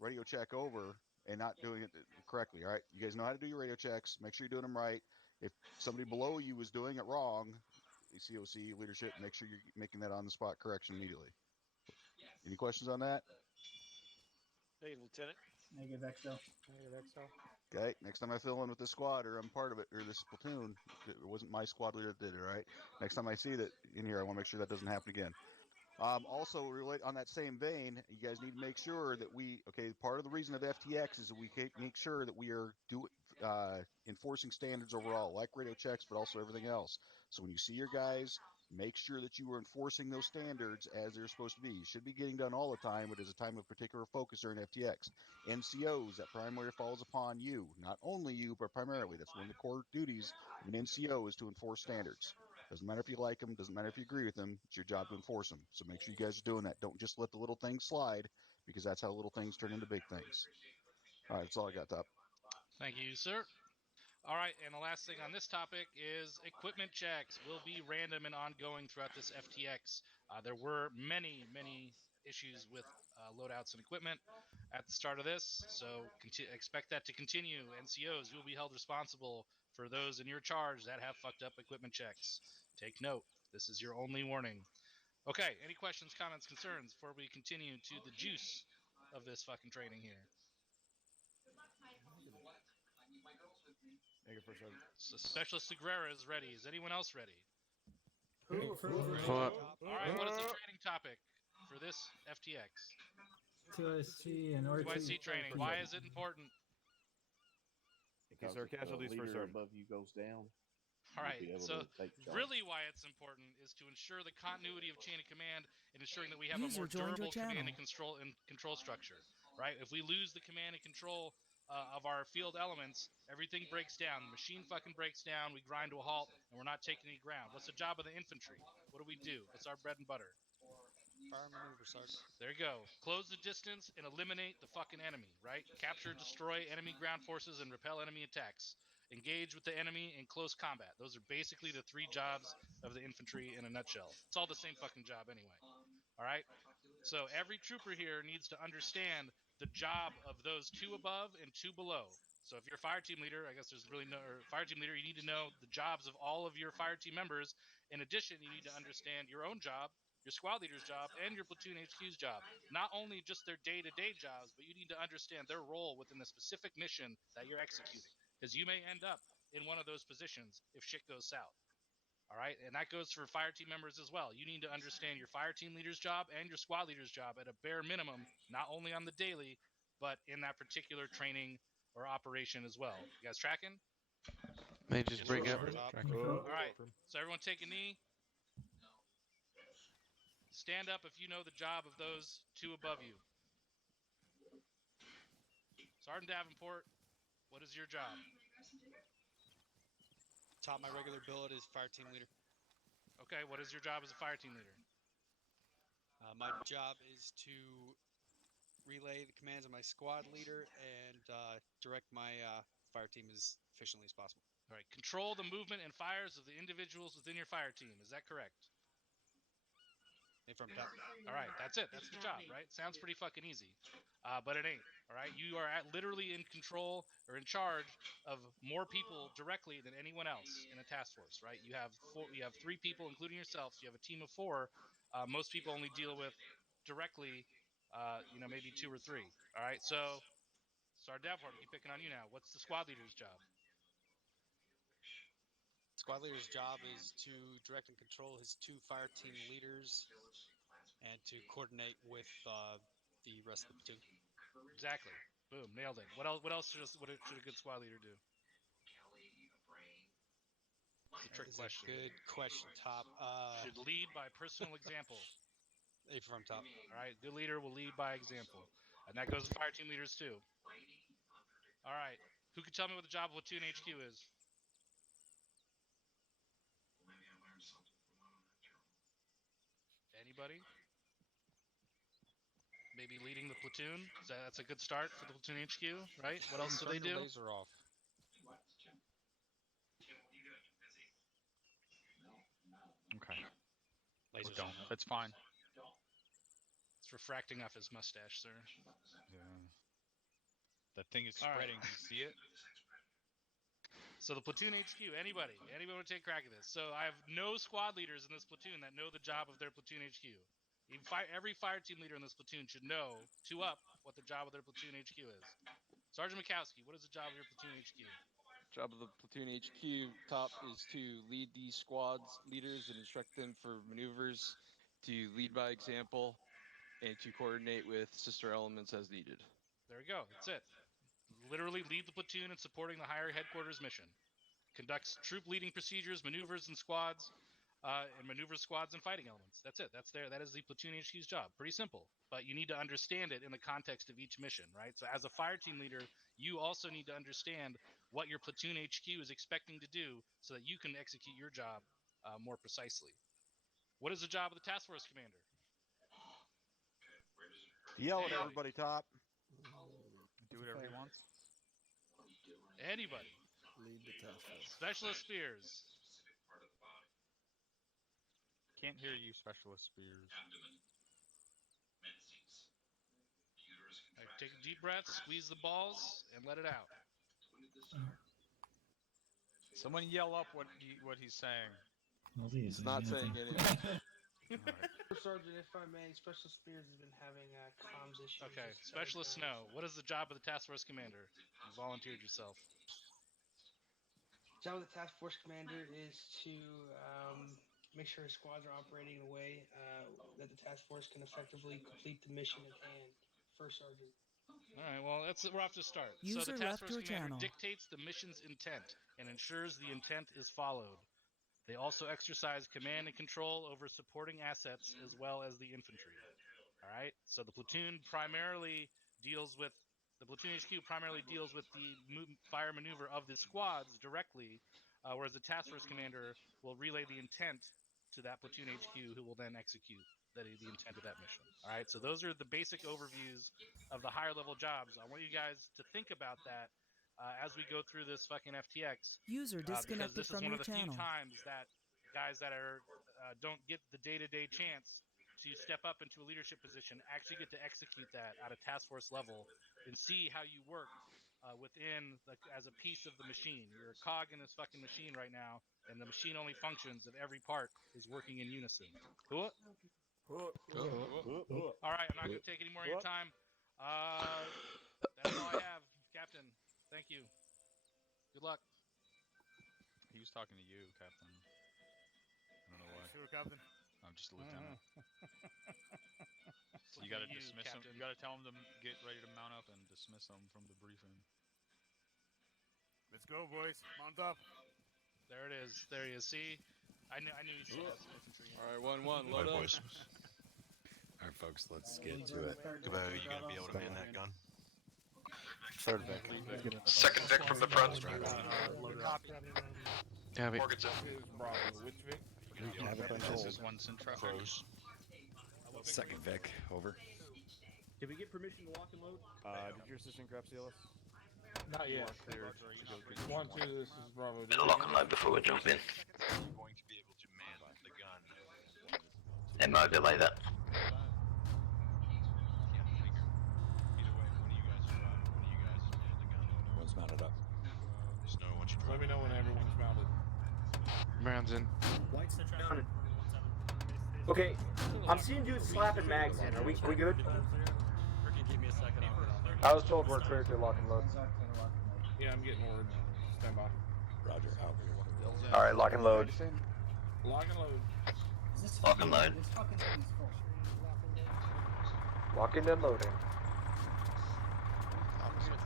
radio check over, and not doing it correctly, all right? You guys know how to do your radio checks. Make sure you're doing them right. If somebody below you is doing it wrong, COC leadership, make sure you're making that on-the-spot correction immediately. Any questions on that? Negative, Lieutenant. Negative XO. Negative XO. Okay, next time I fill in with this squad or I'm part of it or this platoon, it wasn't my squad leader that did it, all right? Next time I see that in here, I want to make sure that doesn't happen again. Also, relate on that same vein, you guys need to make sure that part of the reason of FTX is that we make sure that we are enforcing standards overall, like radio checks, but also everything else. So when you see your guys, make sure that you are enforcing those standards as they're supposed to be. You should be getting done all the time, but it's a time of particular focus during FTX. NCOs, that primarily falls upon you. Not only you, but primarily. That's one of the core duties of an NCO is to enforce standards. Doesn't matter if you like them, doesn't matter if you agree with them, it's your job to enforce them. So make sure you guys are doing that. Don't just let the little things slide, because that's how little things turn into big things. All right, that's all I got, Top. Thank you, sir. All right, and the last thing on this topic is equipment checks will be random and ongoing throughout this FTX. There were many issues with loadouts and equipment at the start of this, so expect that to continue. NCOs, you will be held responsible for those in your charge that have fucked up equipment checks. Take note. This is your only warning. Okay, any questions, comments, concerns before we continue to the juice of this fucking training here? So Specialist Agrera is ready. Is anyone else ready? What? All right, what is the training topic for this FTX? 2IC and RT. 2IC training. Why is it important? Because our casualties the for leader certain. above you goes down. All right, You'll be able so to take charge. really why it's important is to ensure the continuity of chain of command and ensuring that we have User a more joined your durable command channel. and control structure, right? If we lose the command and control of our field elements, everything breaks down. The machine fucking breaks down, we grind to a halt, and we're not taking any ground. What's the job of the infantry? What do? What's our bread and butter? Fire maneuver, Sergeant. There you go. Close the distance and eliminate the fucking enemy, right? Capture, destroy enemy ground forces, and repel enemy attacks. Engage with the enemy in close combat. Those are basically the 3 jobs of the infantry in a nutshell. It's all the same fucking job anyway. All right? So every trooper here needs to understand the job of those 2 above and 2 below. So if you're a fire team leader, I guess there's really no or fire team leader. You need to know the jobs of all of your fire team members. In addition, you need to understand your own job, your squad leader's job, and your platoon HQ's job. Not only just their day-to-day jobs, but you need to understand their role within the specific mission that you're executing, because you may end up in one of those positions if shit goes south. All right, and that goes for fire team members as well. You need to understand your fire team leader's job and your squad leader's job at a bare minimum, not only on the daily, but in that particular training or operation as well. You guys tracking? May just Yes, bring sir. up. All right, so everyone take a knee. Stand up if you know the job of those two above you. Sergeant Davenport, what is your job? Top my regular billet is fire team leader. Okay, what is your job as a fire team leader? My job is to relay the commands of my squad leader and direct my fire team as efficiently as possible. All right, control the movement and fires of the individuals within your fire team. Is that correct? Affirmative. All right, that's it. That's the job, right? Sounds pretty fucking easy, but it ain't. All right, you are literally in control or in charge of more people directly than anyone else in a task force, right? You have 3 people, including yourself. So you have a team of 4. Most people only deal with directly, maybe 2 or 3. All right, so Sergeant Davenport, I keep picking on you now. What's the squad leader's job? Squad leader's job is to direct and control his 2 fire team leaders and to coordinate with the rest of the platoon. Exactly. Boom, nailed it. What else should a good squad leader do? It's a trick question. Good question, Top. Should lead by personal example. From Top. All right, good leader will lead by example, and that goes to fire team leaders too. All right, who can tell me what the job of platoon HQ is? Anybody? Maybe leading the platoon. That's a good start for the platoon HQ, right? What else do they do? Laser off. Okay. Lasers don't. It's fine. It's refracting off his mustache, sir. Yeah. That thing is All right. spreading. Do you see it? So the platoon HQ, anybody want to take a crack at this? So I have no squad leaders in this platoon that know the job of their platoon HQ. Every fire team leader in this platoon should know, 2 up, what the job of their platoon HQ is. Sergeant Mikowski, what is the job of your platoon HQ? Job of the platoon HQ top is to lead the squad's leaders and instruct them for maneuvers, to lead by example, and to coordinate with sister elements as needed. There we go. That's it. Literally lead the platoon in supporting the higher headquarters mission. Conducts troop leading procedures, maneuvers and squads, and maneuvers squads and fighting elements. That's it. That is the platoon HQ's job. Pretty simple. But you need to understand it in the context of each mission, right? So as a fire team leader, you also need to understand what your platoon HQ is expecting to do so that you can execute your job more precisely. What is the job of the task force commander? Yell at everybody, Top. Do whatever he wants. Anybody. Lead the task force. Specialist Spears. Can't hear you, Specialist Spears. Right, take a deep breath, squeeze the balls, and let it out. Someone yell up what he's saying. It's not saying anything. Sergeant, if I may, Specialist Spears has been having comms issues. Okay, Specialist Snow, what is the job of the task force commander? You volunteered yourself. The job of the task force commander is to make sure his squads are operating in a way that the task force can effectively complete the mission at hand. First Sergeant. All right, well, we're off to start. User so the task left force your commander channel. dictates the mission's intent and ensures the intent is followed. They also exercise command and control over supporting assets as well as the infantry. All right, so the platoon HQ primarily deals with the fire maneuver of the squads directly, whereas the task force commander will relay the intent to that platoon HQ, who will then execute the intent of that mission. All right, so those are the basic overviews of the higher level jobs. I want you guys to think about that as we go through this fucking FTX. User disconnected because this is from one your of the few channel. times that guys that are don't get the day-to-day chance to step up into a leadership position actually get to execute that at a task force level and see how you work within as a piece of the machine. You're a cog in this fucking machine right now, and the machine only functions if every part is working in unison. Cool? All right, I'm not going to take any more of your time. That's all I have, Captain. Thank you. Good luck. He was talking to you, Captain. I don't know why. Sure, Captain. I'm just a lieutenant. So you got to dismiss him. Captain. You got to tell him to get ready to mount up and dismiss him from the briefing. Let's go, boys. Mount up. There it is. There he is. See? I knew he still had some infantry. All right, 1-1, load up. Boys. All right, folks, let's get to it. Goodbye. Are you going to be able to man that gun? Third Vic. Second Vic from the front. Copy. Morganson. Bravo. Which Vic? Have it been This told. is one Central. Froze. Second Vic, over. Did we get permission to lock and load? Did your assistant grab CLS? Not yet. 1-2, this is Bravo. Better lock and load before we jump in. You're going to be able to man the gun. Immobilize that. One's mounted up. Just know once you drop. Let me know when everyone's mounted. Rounds in. White's mounted. Okay, I'm seeing dudes slapping mags in. Are we good? Give me a second. I was told we're clear to lock and load. Yeah, I'm getting word. Stand by. Roger, out. Alright, lock and load. Lock and load. Lock and load. Locking and loading.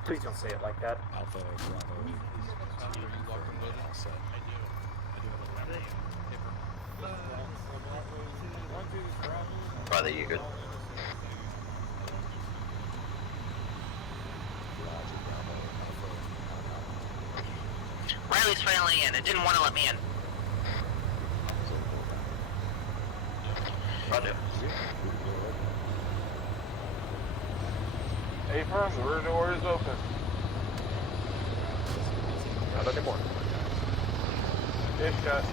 Please don't say it like that. Alpha, Bravo. All set. Brother, you good? Riley's finally in. It didn't want to let me in. Roger. Hey, firm, rear door is open. Not anymore. Dish shot.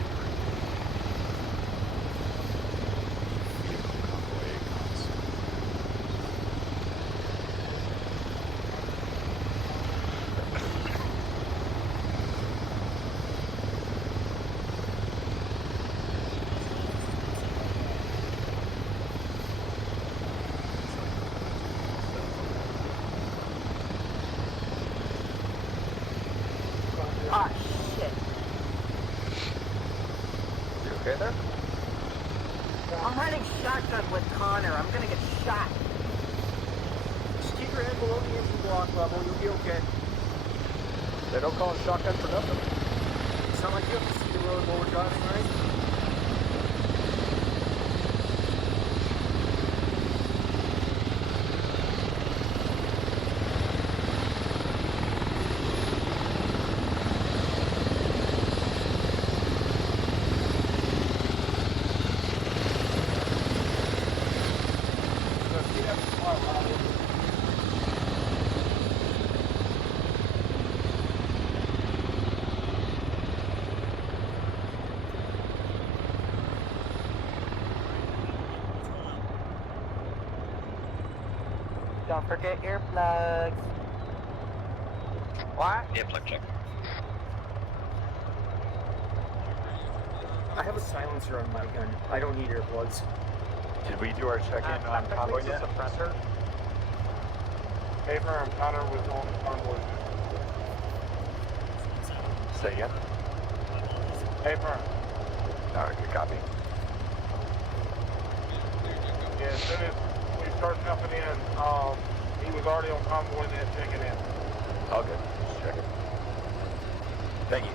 Ah, shit. You okay there? I'm running shotgun with Connor. I'm gonna get shot. Just keep your head below the engine block level. You'll be okay. They don't call it shotgun for nothing. It's not like you have to see the road while we're driving, right? Don't forget earplugs. What? Earplug check. I have a silencer on my gun. I don't need earplugs. Did we do our check-in on convoy yet? Suppressor? Hey, firm, Connor was on convoy. Say again? Hey, firm. Alright, good copy. Yeah, as soon as we start jumping in, he was already on convoy and then checking in. All good. Just checking. Thank you.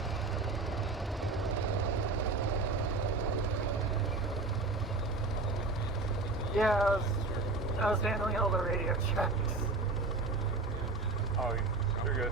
Yeah, I was handling all the radio checks. Oh, you're good.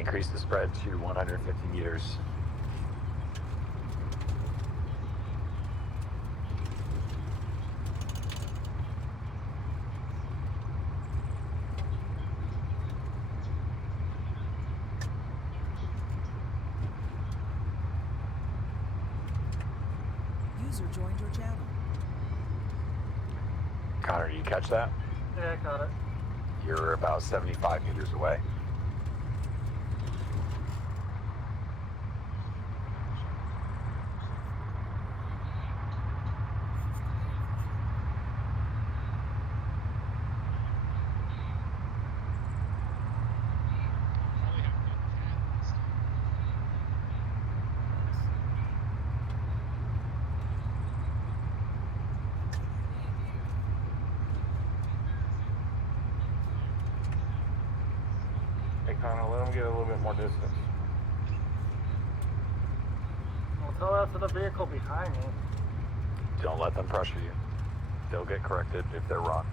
increase the spread to 150 meters. User joined your channel. Connor, do you catch that? Yeah, I got it. You're about 75 meters away. Hey, Connor, let them get a little bit more distance. Well, tell that to the vehicle behind me. Don't let them pressure you. They'll get corrected if they're wrong.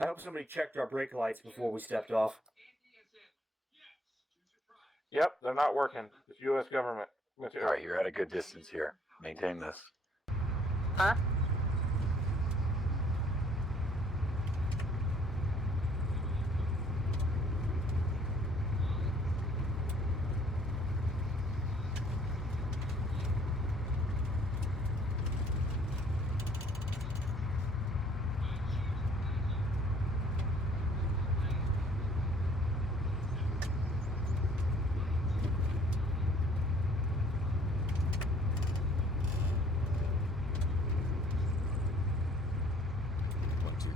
I hope somebody checked our brake lights before we stepped off. Yep, they're not working. It's U.S. government All material. right, you're at a good distance here. Maintain this. Huh?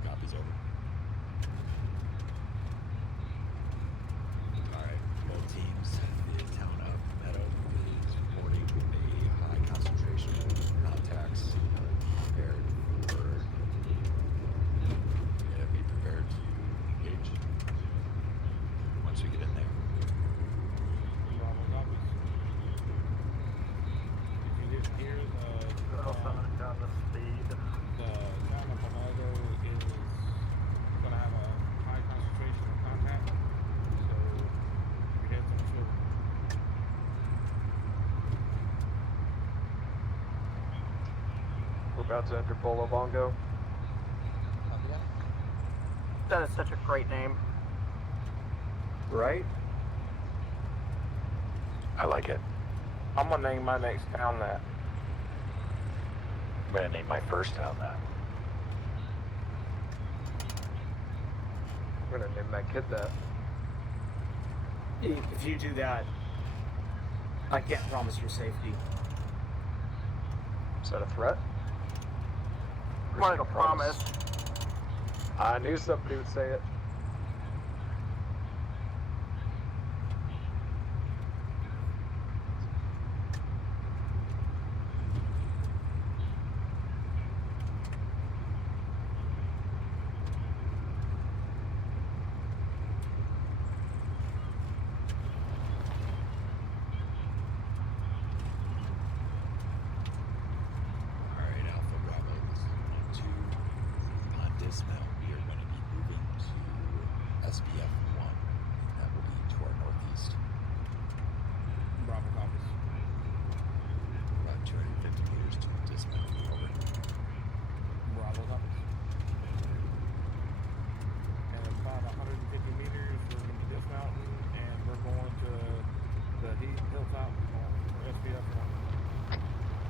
Copies over. Alright, both teams. The town of Meadow is reporting a high concentration of contacts. Prepared for. Be prepared to engage once we get in there. Bravo copies. If you didn't hear Down the speed. the town of Palmetto is going to have a high concentration of contact, so your head's on a swivel. We're about to enter Bolo Bongo. That is such a great name. Right? I like it. I'm going to name my next town that. I'm gonna name my first town that. I'm gonna name my kid that. If you do that, I can't promise your safety. Is that a threat? More like a promise. I knew somebody would say it. Alright, Alpha Bravo, this is 1-2. Upon dismount, we are going to be moving to SBF 1. That will be to our northeast. Bravo copies. About 250 meters to dismount. Over. Bravo copies. And about 150 meters, we're going to be dismounting, and we're going to the hilltop on SBF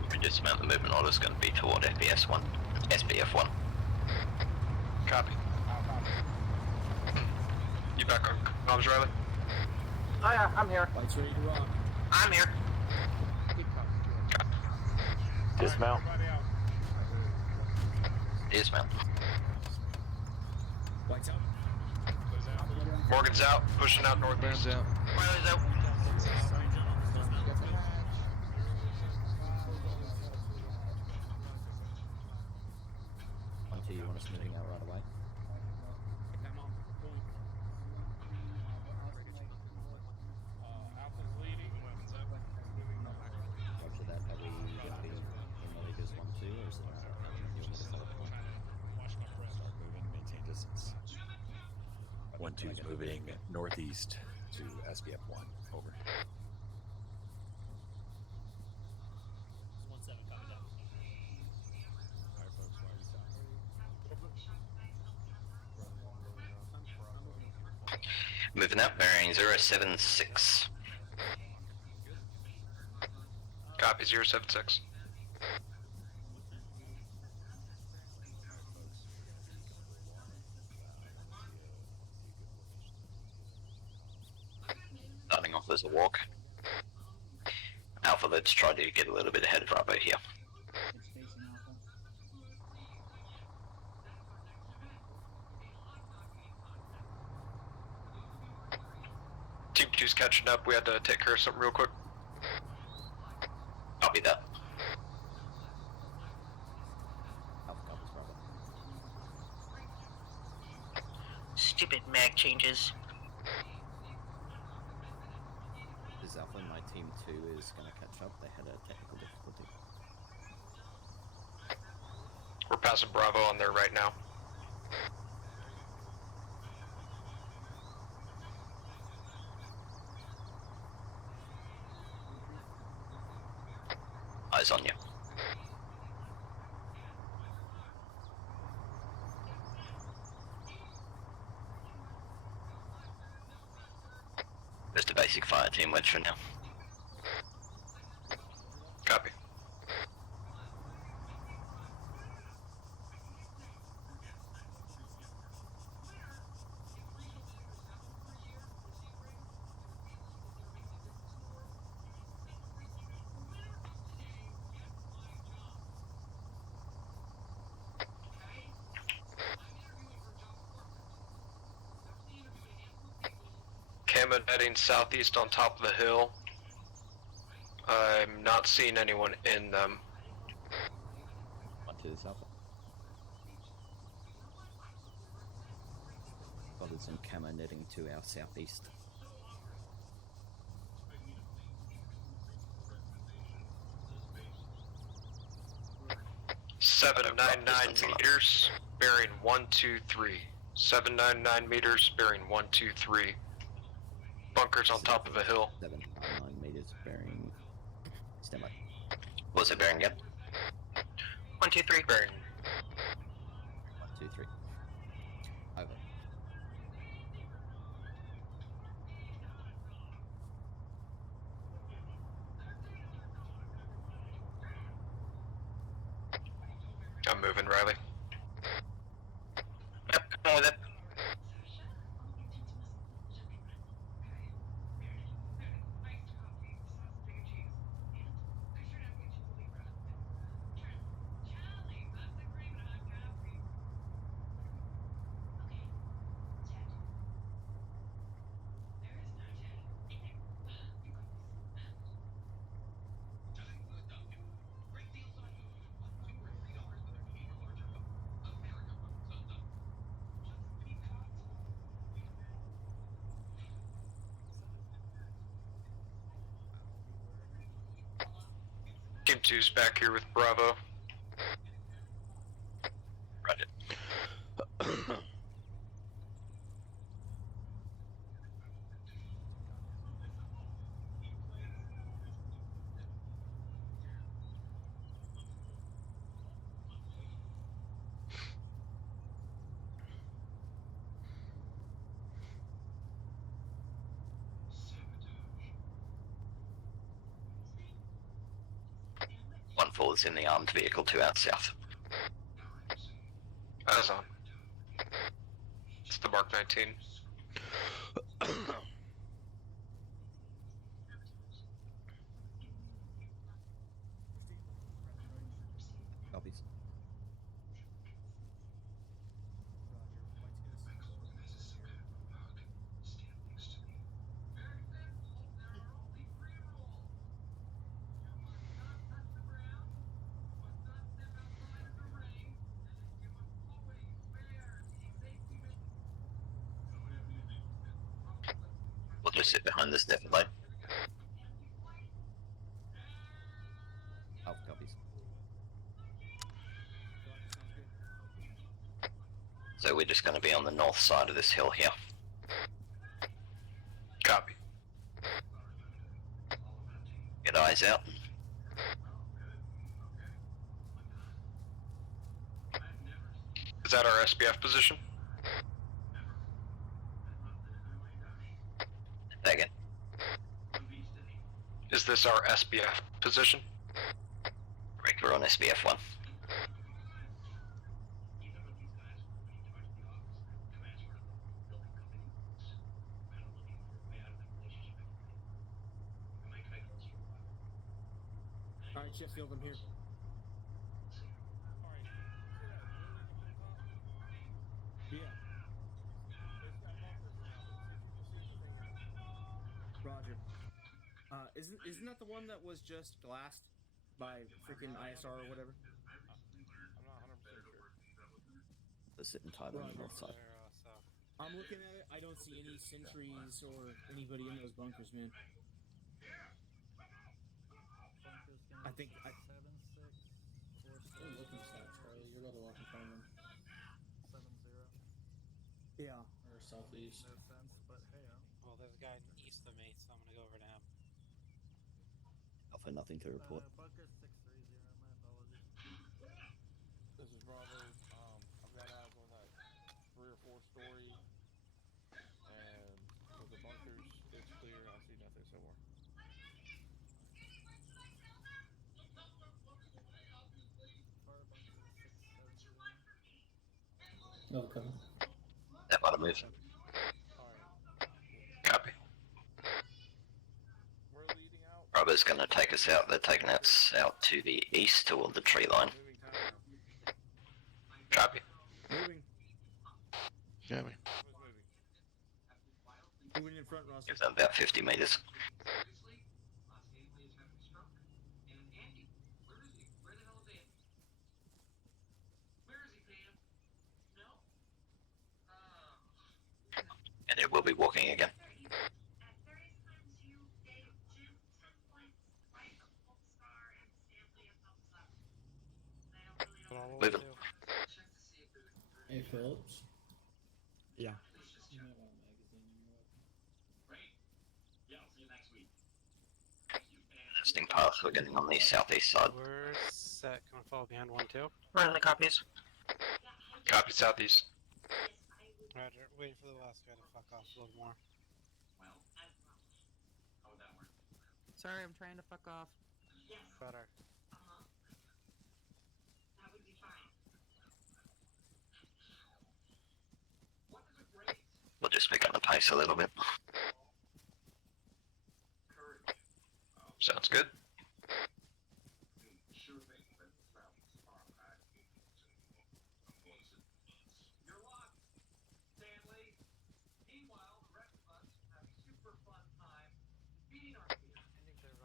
1. Dismount, the movement order is going to be toward SBF 1. Copy. You back on comms, Riley? Oh yeah, I'm here. Lights ready to rock. I'm here. Dismount. Dismount. Lights out. Morgan's out, pushing out northeast. Out. Riley's out. You want us moving out right away? Alpha's leading. Roger that. Are we going to be in the lead this one too, or is it not? 1-2's moving northeast to SBF 1. Over. 1-7, copy that. Alright, folks, while you copy. Moving up, bearing 076. Copy 076. Alright, folks, we're going to be cover 1. Want to see a good formation so we can get in. Starting off as a walk. Alpha, let's try to get a little bit ahead of Bravo here. It's facing Alpha. Team 2's catching up. We had to take care of something real quick. Copy that. Alpha copies, Bravo. Stupid mag changes. This is Alpha. My team 2 is going to catch up. They had a technical difficulty. We're passing Bravo on there right now. Eyes on you. Just a basic fire team wedge for now. Copy. Cameron heading southeast on top of the hill. I'm not seeing anyone in them. Onto this Alpha. Spotted some camo netting to our southeast. Seven 799 meters, bearing 123. 799 meters, bearing 123. Bunkers on top of a hill. 799 meters bearing. Stand by. What's it bearing again? 123. Bearing. 1, 2, 3. Over. I'm moving, Riley. Yep, come on with it. Team 2's back here with Bravo. Roger. 1-4 is in the armed vehicle to our south. Eyes on. It's the Mark 19. Copies. We'll just sit behind this definitely. Alpha copies. So we're just going to be on the north side of this hill here. Copy. Get eyes out. Is that our SBF position? Again. Is this our SBF position? We're on SBF 1. Alright, Sheffield, I'm here. Alright, see that building up on top? Yeah. It's got bunkers around it. See if you can see anything in it. Roger. Isn't that the one that was just glassed by freaking ISR or whatever? I'm not 100% sure. They're sitting tight on the north side. I'm looking at it. I don't see any sentries or anybody in those bunkers, man. I think I. 7-6-4. You're looking south, Charlie. You're about to walk in front of him. 7-0. Yeah. Or southeast. No sense, but hey, Well, there's a guy east of me, so I'm gonna go over to him. Alpha, nothing to report. Bunker 630. My apologies. This is Bravo. I've got eyes on that 3 or 4 story, and with the bunkers, it's clear. I see nothing so far. Fire bunker 670. No, coming. That might have moved. Copy. We're leading out. Bravo's gonna take us out. They're taking us out to the east toward the tree line. Copy. Moving. Copy. Moving in front, Ross. Give them about 50 meters. And it will be walking again. Moving. Hey, Phillips. Yeah. You might want a magazine in your weapon. Testing path. We're getting on the southeast side. We're set. Can we follow behind 1-2? Running copies. Copy southeast. Roger. Waiting for the last guy to fuck off a little more. Sorry, I'm trying to fuck off. Better. We'll just pick up the pace a little bit. Sounds good.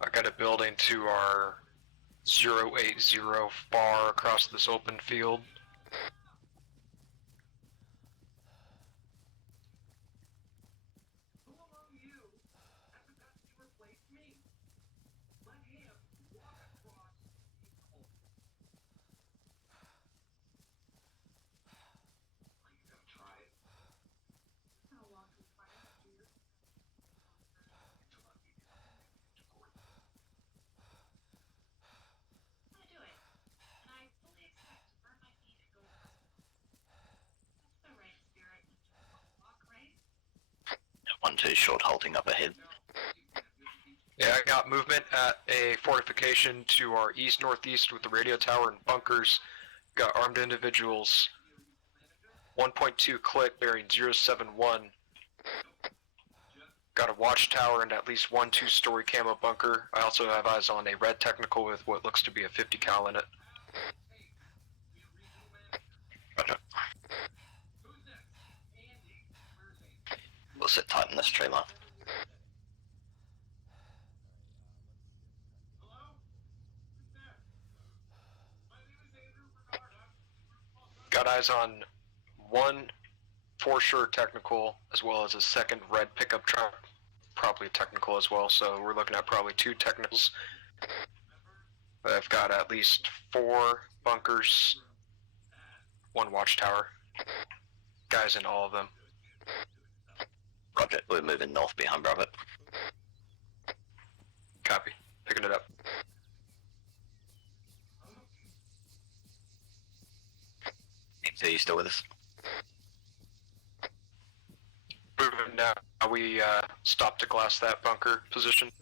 I got a building to our 080 far across this open field. One, two, short halting up ahead. Yeah, I got movement at a fortification to our east-northeast with the radio tower and bunkers. Got armed individuals. 1.2 click bearing 071. Got a watchtower and at least 1 2-story camo bunker. I also have eyes on a red technical with what looks to be a 50 cal in it. Roger. We'll sit tight in this tree line. Got eyes on 1 for sure technical, as well as a second red pickup truck, probably technical as well, so we're looking at probably 2 technicals. I've got at least 4 bunkers, 1 watchtower. Guys in all of them. Roger, We're moving north behind Bravo. Copy. Picking it up. So you still with us? Moving now. We stopped to glass that bunker position.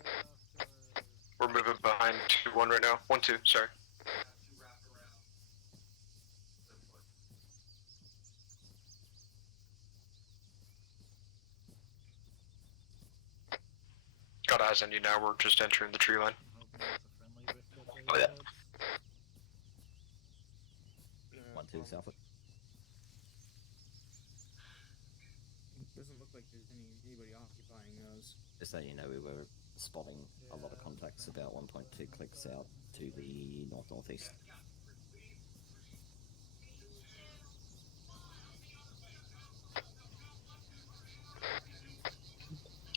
We're moving behind 2-1 right now. 1-2, sorry. Got eyes on you now. We're just entering the tree line. Oh, yeah. 1-2 Southwood. Doesn't look like there's anybody occupying those. Just so you know, we were spotting a lot of contacts about 1.2 clicks out to the north-northeast.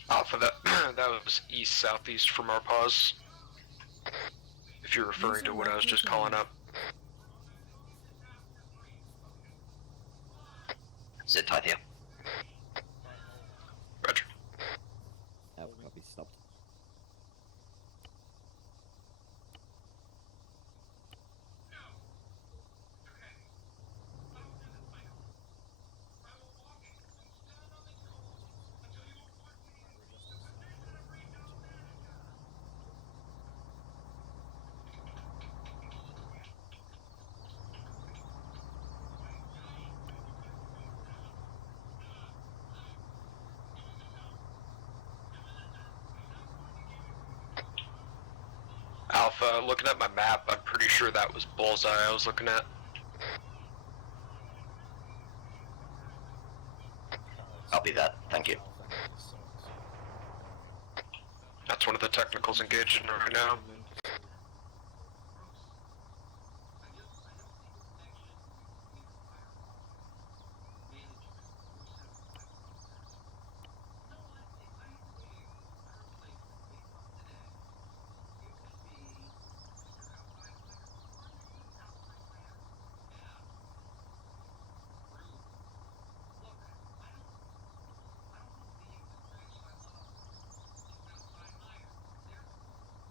Alpha, that was east-southeast from our pause. If you're referring to what I was just calling up. Sit tight here. Roger. Alpha copy, stopped. Alpha, looking at my map, I'm pretty sure that was Bullseye I was looking at. Copy that, thank you. That's one of the technicals engaged in right now.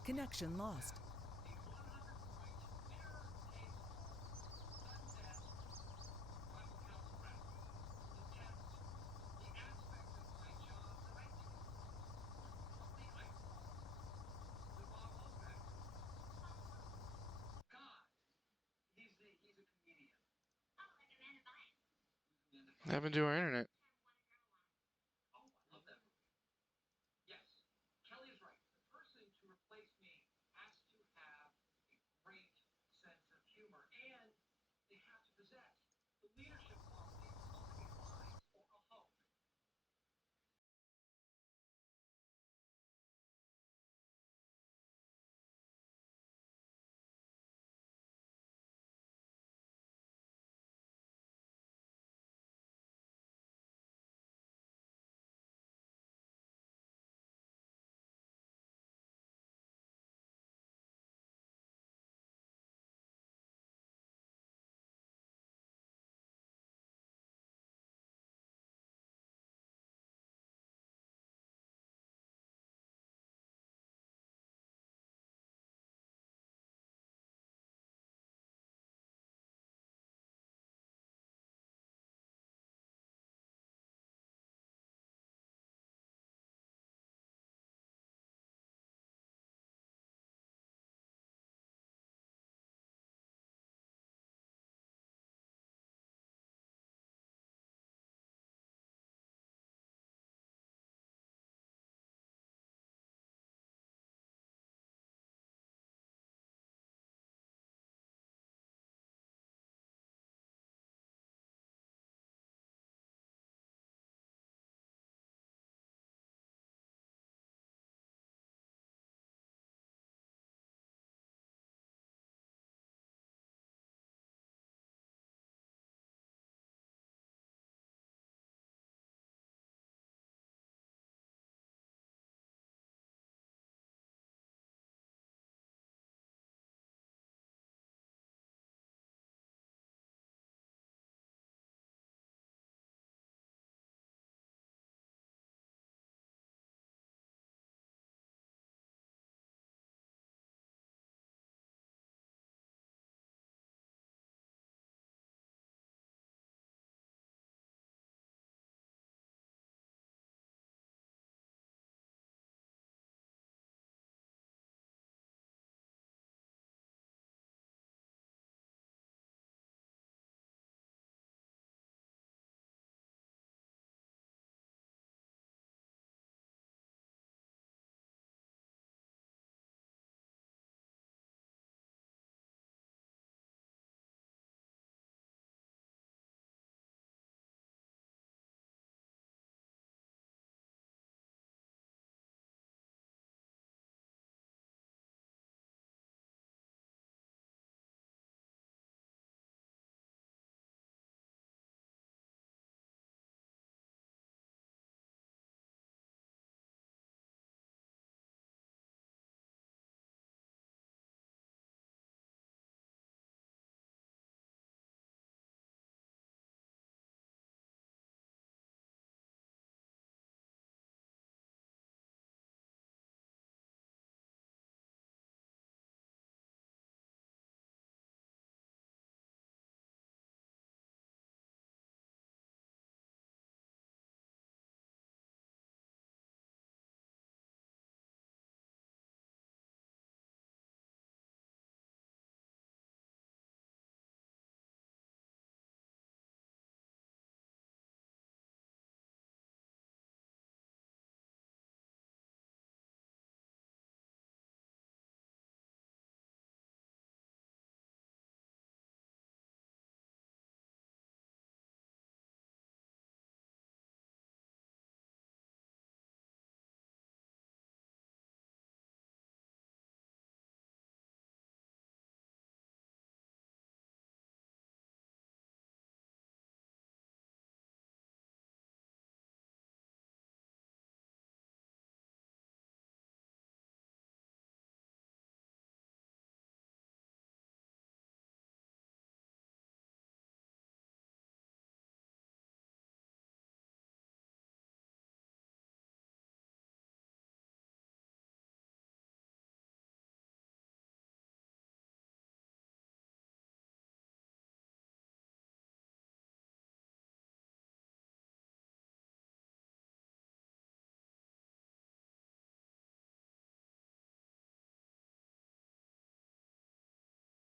Connection lost. What happened to our internet?